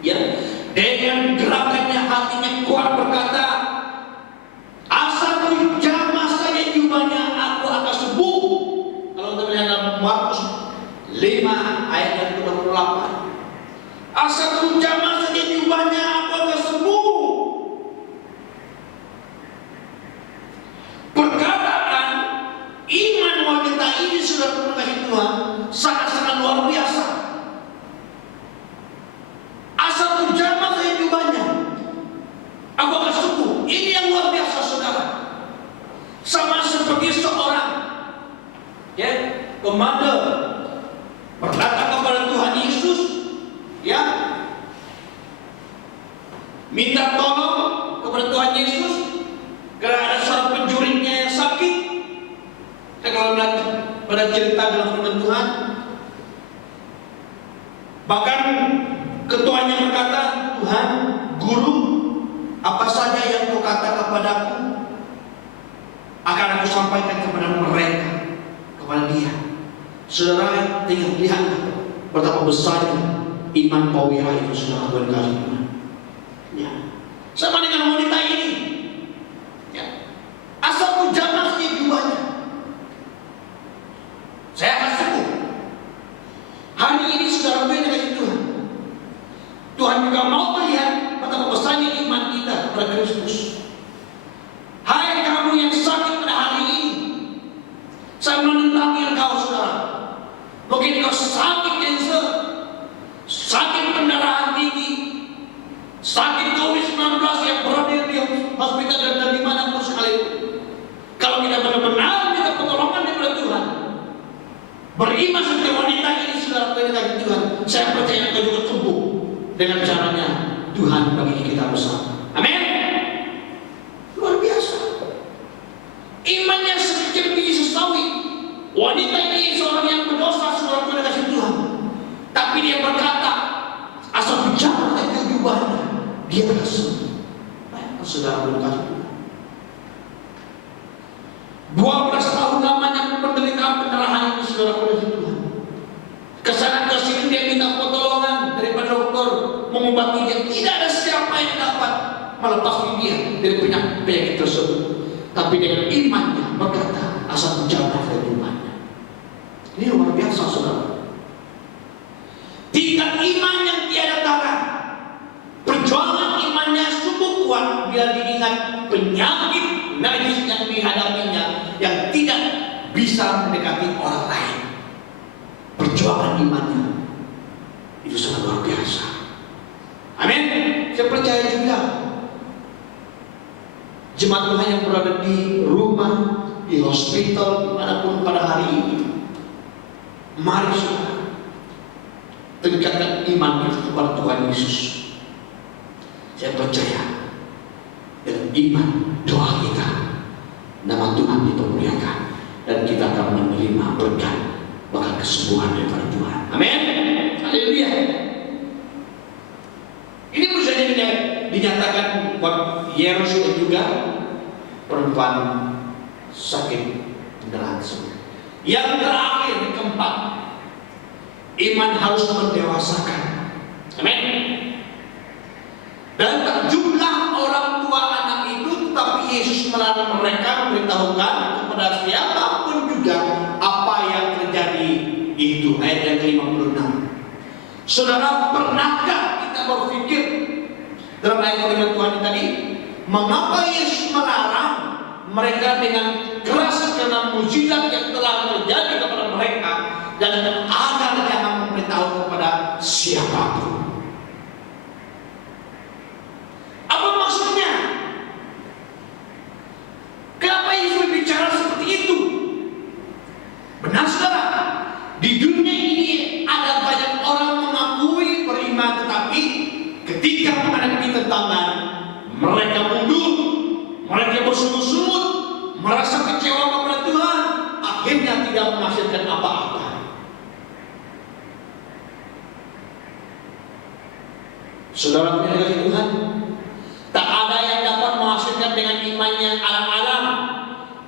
Ya, dengan gerakannya hatinya kuat berkata, asal jamah saja jubahnya aku akan sembuh. Kalau kita melihat dalam Markus 5 ayat yang ke-28, asal jamah saja jubahnya aku akan sembuh. Perkataan iman wanita ini sudah mengasihi Tuhan sangat-sangat luar biasa. Asal jamah saja jubahnya aku akan sembuh. Ini yang luar biasa, saudara. Sama seperti seorang komander berkata kepada Tuhan Yesus, minta tolong kepada Tuhan Yesus karena ada seorang penjurinya yang sakit. Kita kalau melihat pada cerita dalam firman Tuhan, bahkan Tuhan, Guru, apa saja yang kau kata kepadaku akan aku sampaikan kepada mereka, kepada dia. Saudara, lihatlah betapa besarnya iman Pawira itu, saudara Tuhan kasih Tuhan. Ya. Sama dengan wanita ini. Ya. Asal pujana saja jubahnya, saya akan sembuh. Hari ini saudara Tuhan kasih Tuhan. Tuhan juga mau melihat betapa besarnya iman kita kepada Kristus. Hai kamu yang sakit pada hari ini, saya menentangi engkau saudara. Mungkin kau sakit kanker, sakit pendarahan tinggi, sakit COVID-19 yang berada di hospital dan dimanapun sekalipun. Kalau kita benar-benar minta pertolongan daripada Tuhan, beriman seperti wanita ini saudara Tuhan, saya percaya engkau juga sembuh dengan caranya Tuhan bagi kita bersama. Amin. Luar biasa. Imannya sekecil biji sawi. Wanita ini seorang yang berdosa, saudara Tuhan kasih Tuhan. Tapi dia berkata, asal bicara ke jubahnya, dia akan sembuh. Saudara Tuhan kasih Tuhan. 12 tahun lamanya penderitaan pendarahan ini, saudara Tuhan kasih Tuhan. Kesana kesini dia minta pertolongan daripada dokter mengobati dia. Tidak ada siapa yang dapat melepaskan dia dari penyakit tersebut. Tapi dengan imannya berkata, asal menjaga kehidupannya. Ini luar biasa saudara. Tingkat iman yang tiada tara. Perjuangan imannya sungguh kuat bila diingat penyakit najis yang dihadapinya yang tidak bisa mendekati orang lain. Perjuangan imannya itu sangat luar biasa. Amin. Saya percaya juga jemaat Tuhan yang berada di rumah, di hospital, dimanapun pada hari ini, mari saudara tingkatkan iman kita kepada Tuhan Yesus. Saya percaya dengan iman doa kita, nama Tuhan dipermuliakan dan kita akan menerima berkat bahkan kesembuhan daripada Tuhan. Amin. Haleluya. Ini bisa dinyatakan buat Yerus dan juga perempuan sakit pendarahan tersebut. Yang terakhir, yang keempat, iman harus mendewasakan. Amin. Dan terjumlah orang tua anak itu, tetapi Yesus melarang mereka memberitahukan kepada siapapun juga apa yang terjadi itu. Ayat yang ke-56. Saudara, pernahkah kita berpikir dalam ayat firman Tuhan tadi, mengapa Yesus melarang mereka dengan keras karena mujizat yang telah terjadi kepada mereka dan agar jangan memberitahu kepada siapapun? Apa maksudnya? Kenapa Yesus berbicara seperti itu? Benar saudara, di dunia ini ada banyak orang mengakui beriman, tetapi ketika menghadapi tantangan, mereka mundur, mereka bersungut-sungut, merasa kecewa kepada Tuhan, akhirnya tidak menghasilkan apa-apa. Saudara yang dikasihi Tuhan, tak ada yang dapat menghasilkan dengan iman yang alam-alam,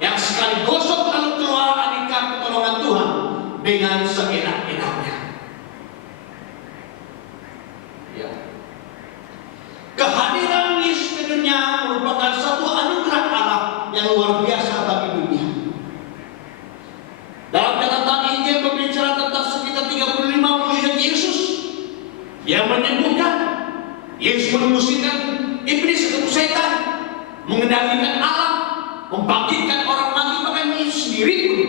yang sekali gosok lalu keluar anika pertolongan Tuhan dengan seenak-enaknya. Ya. Kehadiran Yesus di dunia merupakan satu anugerah Allah yang luar biasa bagi dunia. Dalam catatan Injil berbicara tentang sekitar 35 mujizat Yesus yang menyembuhkan, Yesus mengusirkan iblis atau setan, mengendalikan alam, membangkitkan orang mati, bahkan Yesus sendiri pun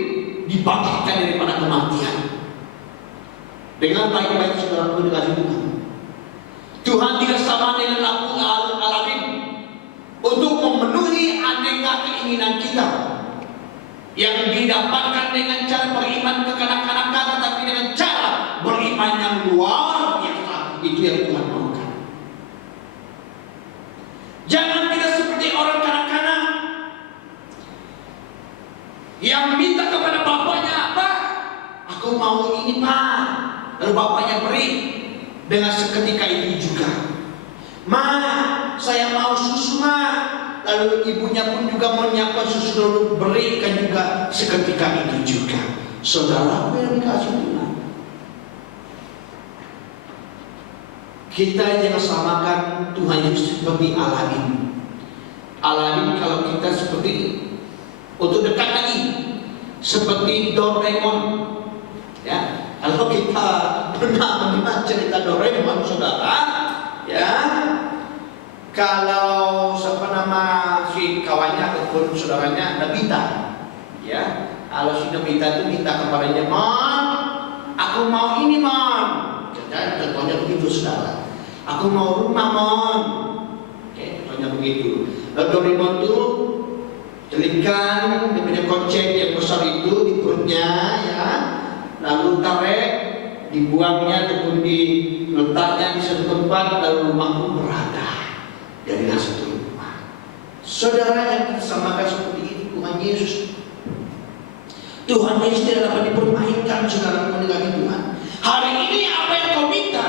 dibangkitkan daripada kematian. Dengan baik-baik saudara dikasih Tuhan. Tuhan tidak sama dengan lampu Aladin untuk memenuhi aneka keinginan kita yang didapatkan dengan cara beriman kekanak-kanakan, tetapi dengan cara beriman yang luar biasa. Itu yang Tuhan maukan. Jangan kita seperti orang kanak-kanak yang minta kepada bapaknya, "Pak, aku mau ini, Pak." Lalu bapaknya beri. Dengan seketika itu juga "Ma, saya mau susu, Ma." Lalu ibunya pun juga menyiapkan susu, lalu berikan juga seketika itu juga. Saudara yang dikasih Tuhan, kita jangan samakan Tuhan Yesus seperti Aladin. Aladin kalau kita seperti, untuk dekat lagi, seperti Doraemon. Ya, kalau kita pernah mendengar cerita Doraemon, saudara, ya, kalau siapa nama si kawannya ataupun saudaranya, Nobita, ya, kalau si Nobita itu minta kepadanya, "Mon, aku mau ini, Mon." Dan contohnya begitu, saudara. "Aku mau rumah, Mon." Oke, contohnya begitu. Lalu Doraemon itu celingkan, dia punya kocek yang besar itu di perutnya, ya, lalu tarik, dibuangnya ataupun diletaknya di satu tempat, lalu rumah pun berada. Jadilah satu rumah. Saudara yang kita samakan seperti itu Tuhan Yesus. Tuhan Yesus tidak dapat dipermainkan, saudara, mendekati Tuhan. Hari ini apa yang kau minta,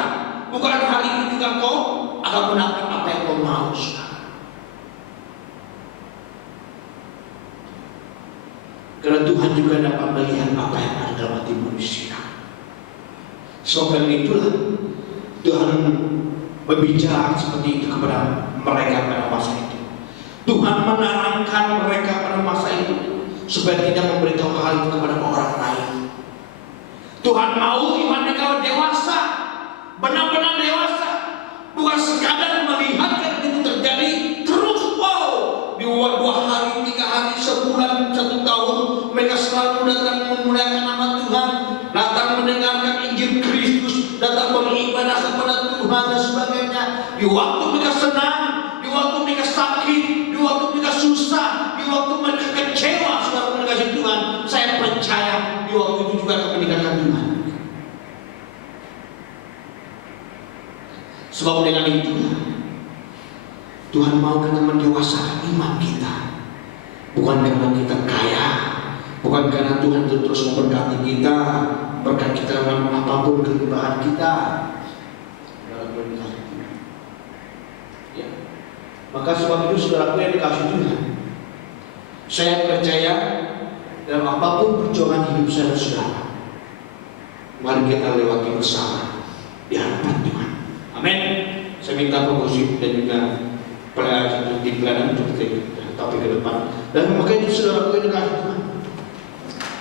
bukan hari ini juga kau akan mendapat apa yang kau mau, saudara. Karena Tuhan juga dapat melihat apa yang ada dalam hati manusia. Sebab itulah Tuhan berbicara seperti itu kepada mereka pada masa itu. Tuhan menerangkan mereka pada masa itu supaya tidak memberitahu hal itu kepada orang lain. Tuhan mau iman mereka dewasa, benar-benar dewasa, bukan sekadar melihat kan itu terjadi terus. Wow, di 2 hari, 3 hari, sebulan, 1 tahun, mereka selalu datang memuliakan nama Tuhan, datang mendengarkan Injil Kristus, datang beribadah kepada Tuhan dan sebagainya. Di waktu mereka senang, di waktu mereka sakit, di waktu mereka susah, di waktu mereka kecewa, saudara mendekati Tuhan, saya percaya di waktu itu juga akan meninggalkan Tuhan. Sebab dengan itu Tuhan mau kita mendewasakan iman kita, bukan karena kita kaya, bukan karena Tuhan terus memberkati kita, berkat kita dengan apapun kelimpahan kita. Ya. Maka sebab itu saudaraku yang dikasih Tuhan, saya percaya dalam apapun perjuangan hidup saya dan saudara, mari kita lewati bersama di hadapan Tuhan. Amin. Saya minta pengusip dan juga pelayanan di pelayanan untuk kita tapi ke depan. Dan maka itu saudaraku yang dikasih Tuhan,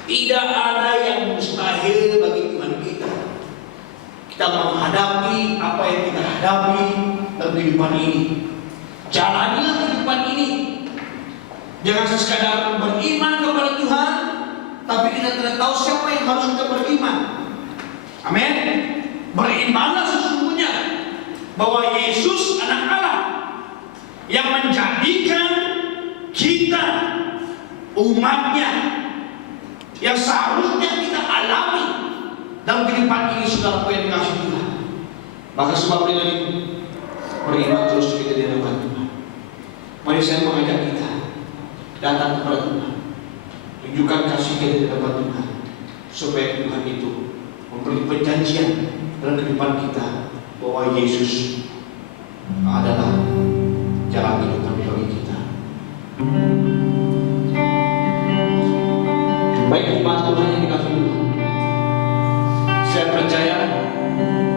tidak ada yang mustahil bagi Tuhan kita. Kita menghadapi apa yang kita hadapi dalam kehidupan ini. Jalanilah kehidupan ini. Jangan sekadar beriman kepada Tuhan, tapi kita tidak tahu siapa yang harus kita beriman. Amin. Berimanlah sesungguhnya bahwa Yesus anak Allah yang menjadikan kita umatnya, yang seharusnya kita alami dalam kehidupan ini, saudara yang dikasih Tuhan. Maka sebab dengan itu, beriman terus kita di hadapan Tuhan. Mari saya mengajak kita datang kepada Tuhan, tunjukkan kasih kita di hadapan Tuhan, supaya Tuhan itu memberi perjanjian dalam kehidupan kita bahwa Yesus adalah jalan kehidupan bagi kita. Baik umat Tuhan yang dikasih Tuhan, saya percaya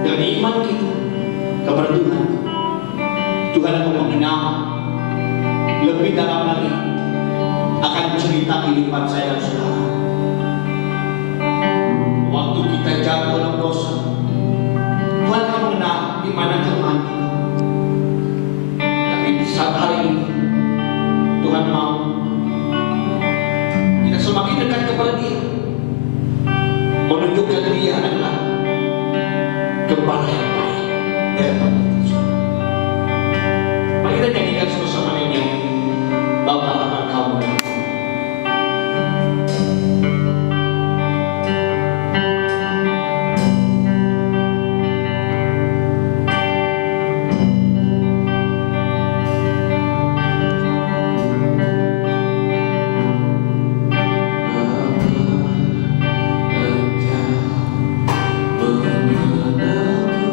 dengan iman kita kepada Tuhan, Tuhan akan mengenal lebih dalam lagi akan cerita kehidupan saya dan saudara. Waktu kita jatuh dalam dosa, Tuhan akan mengenal di mana kelemahan kita. Tapi di saat hari ini Tuhan mau kita semakin dekat kepada Dia, menunjukkan Dia adalah Gembala yang baik di hadapan kita. Mari kita nyanyikan bersama ini, Bapa akan kamu. Engkau mengenalku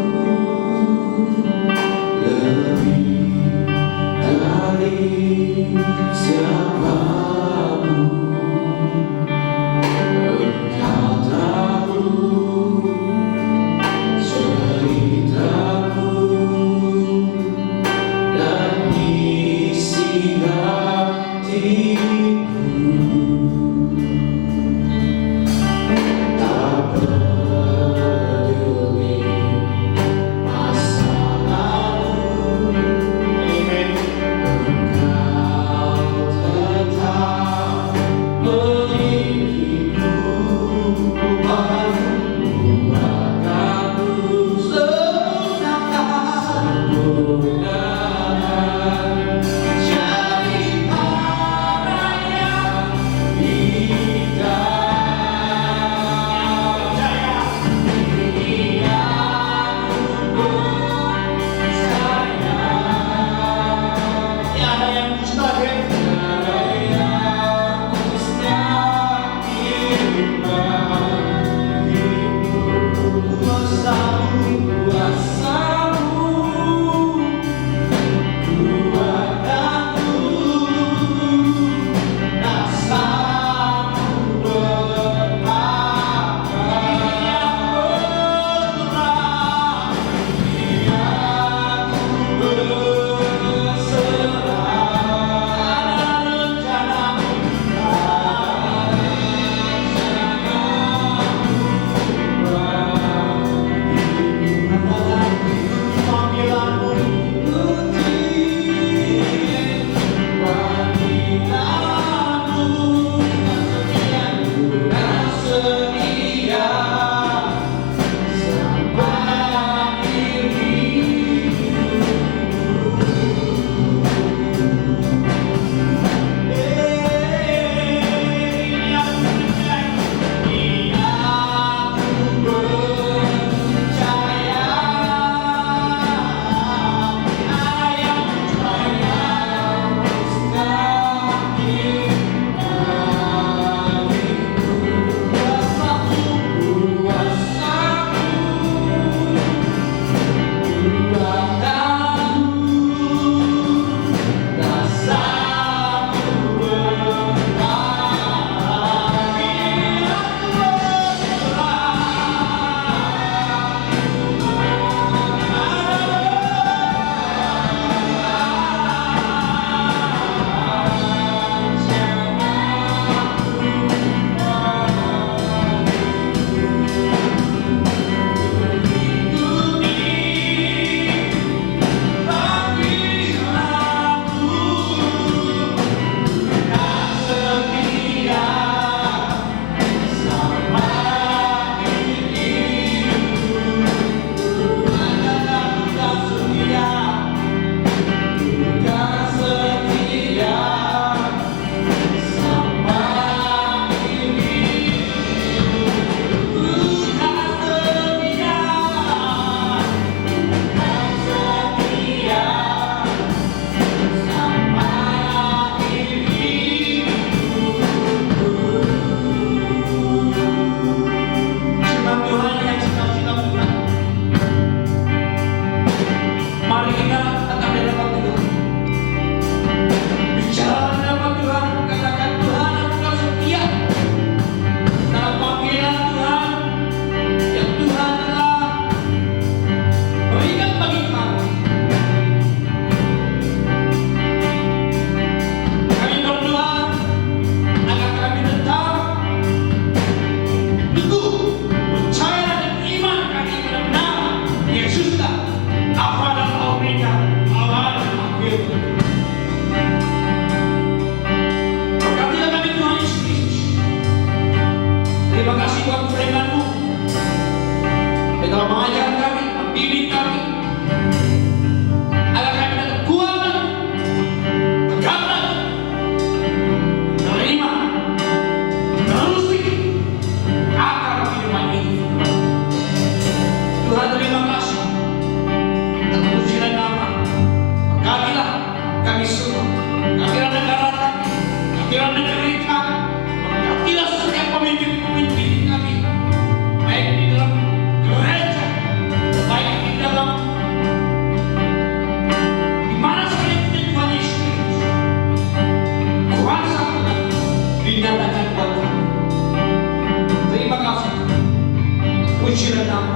terima kasih. Terpujilah nama. Berkatilah kami semua. Berkatilah negara kami. Berkatilah negeri kami. Berkatilah setiap pemimpin-pemimpin kami. Baik di dalam gereja, baik di dalam di mana sekalipun Tuhan Yesus. Kuasa Tuhan dinyatakan buat kami. Terima kasih. Pujilah nama.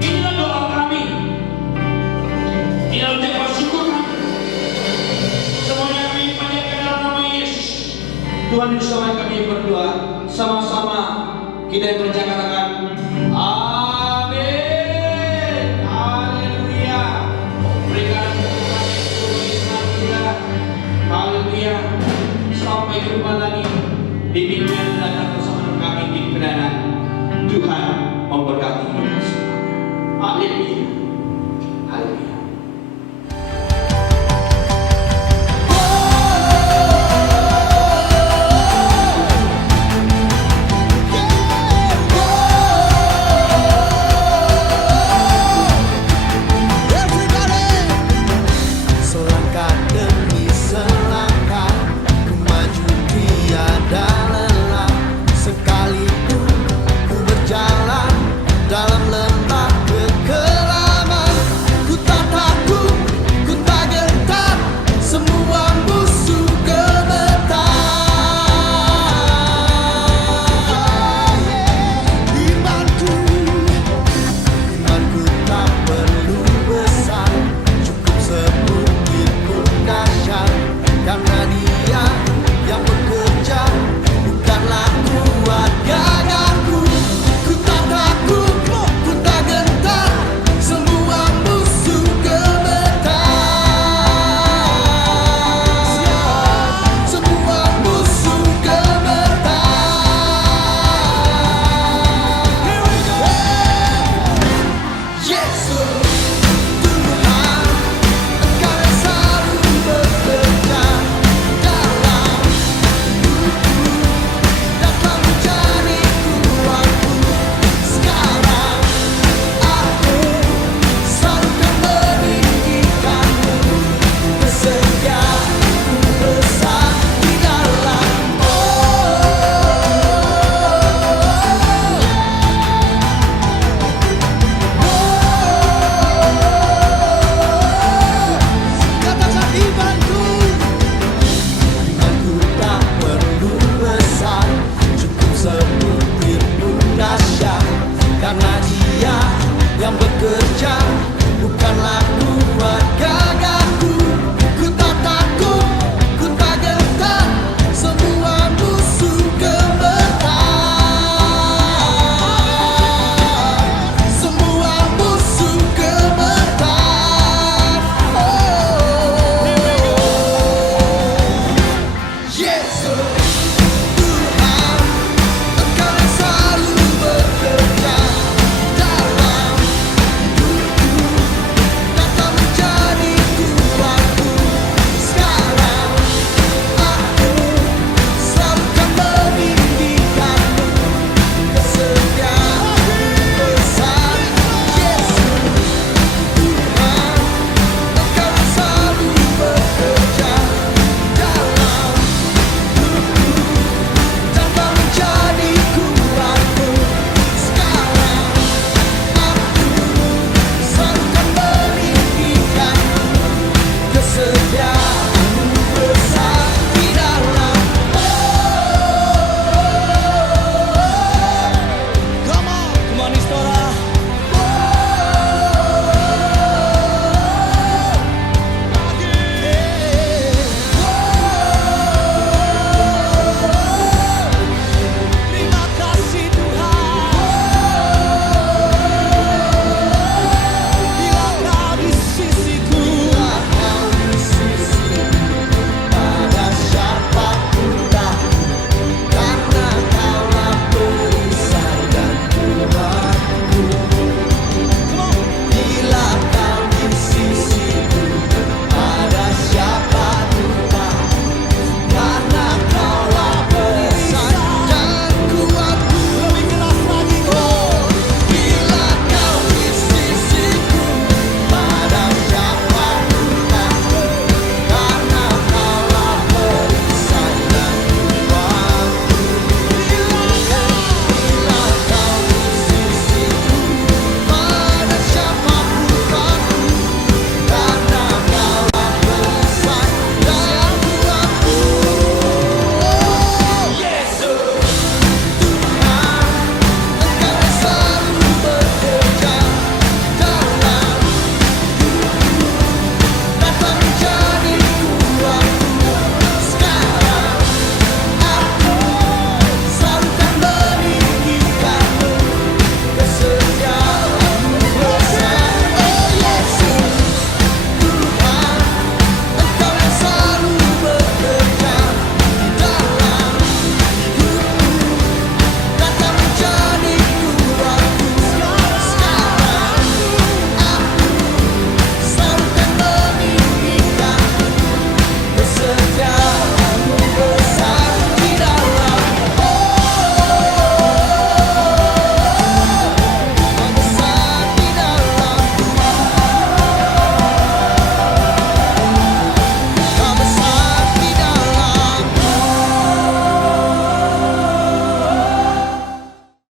Inilah doa kami. Inilah ucapan syukur kami. Semuanya kami panjatkan dalam nama Yesus. Tuhan bersama kami berdoa. Sama-sama kita yang berkatakan amin. Haleluya. Berikan Tuhan kita. Haleluya. Sampai jumpa lagi di minggu yang datang bersama kami di pelayanan. Tuhan memberkati kita semua. Haleluya.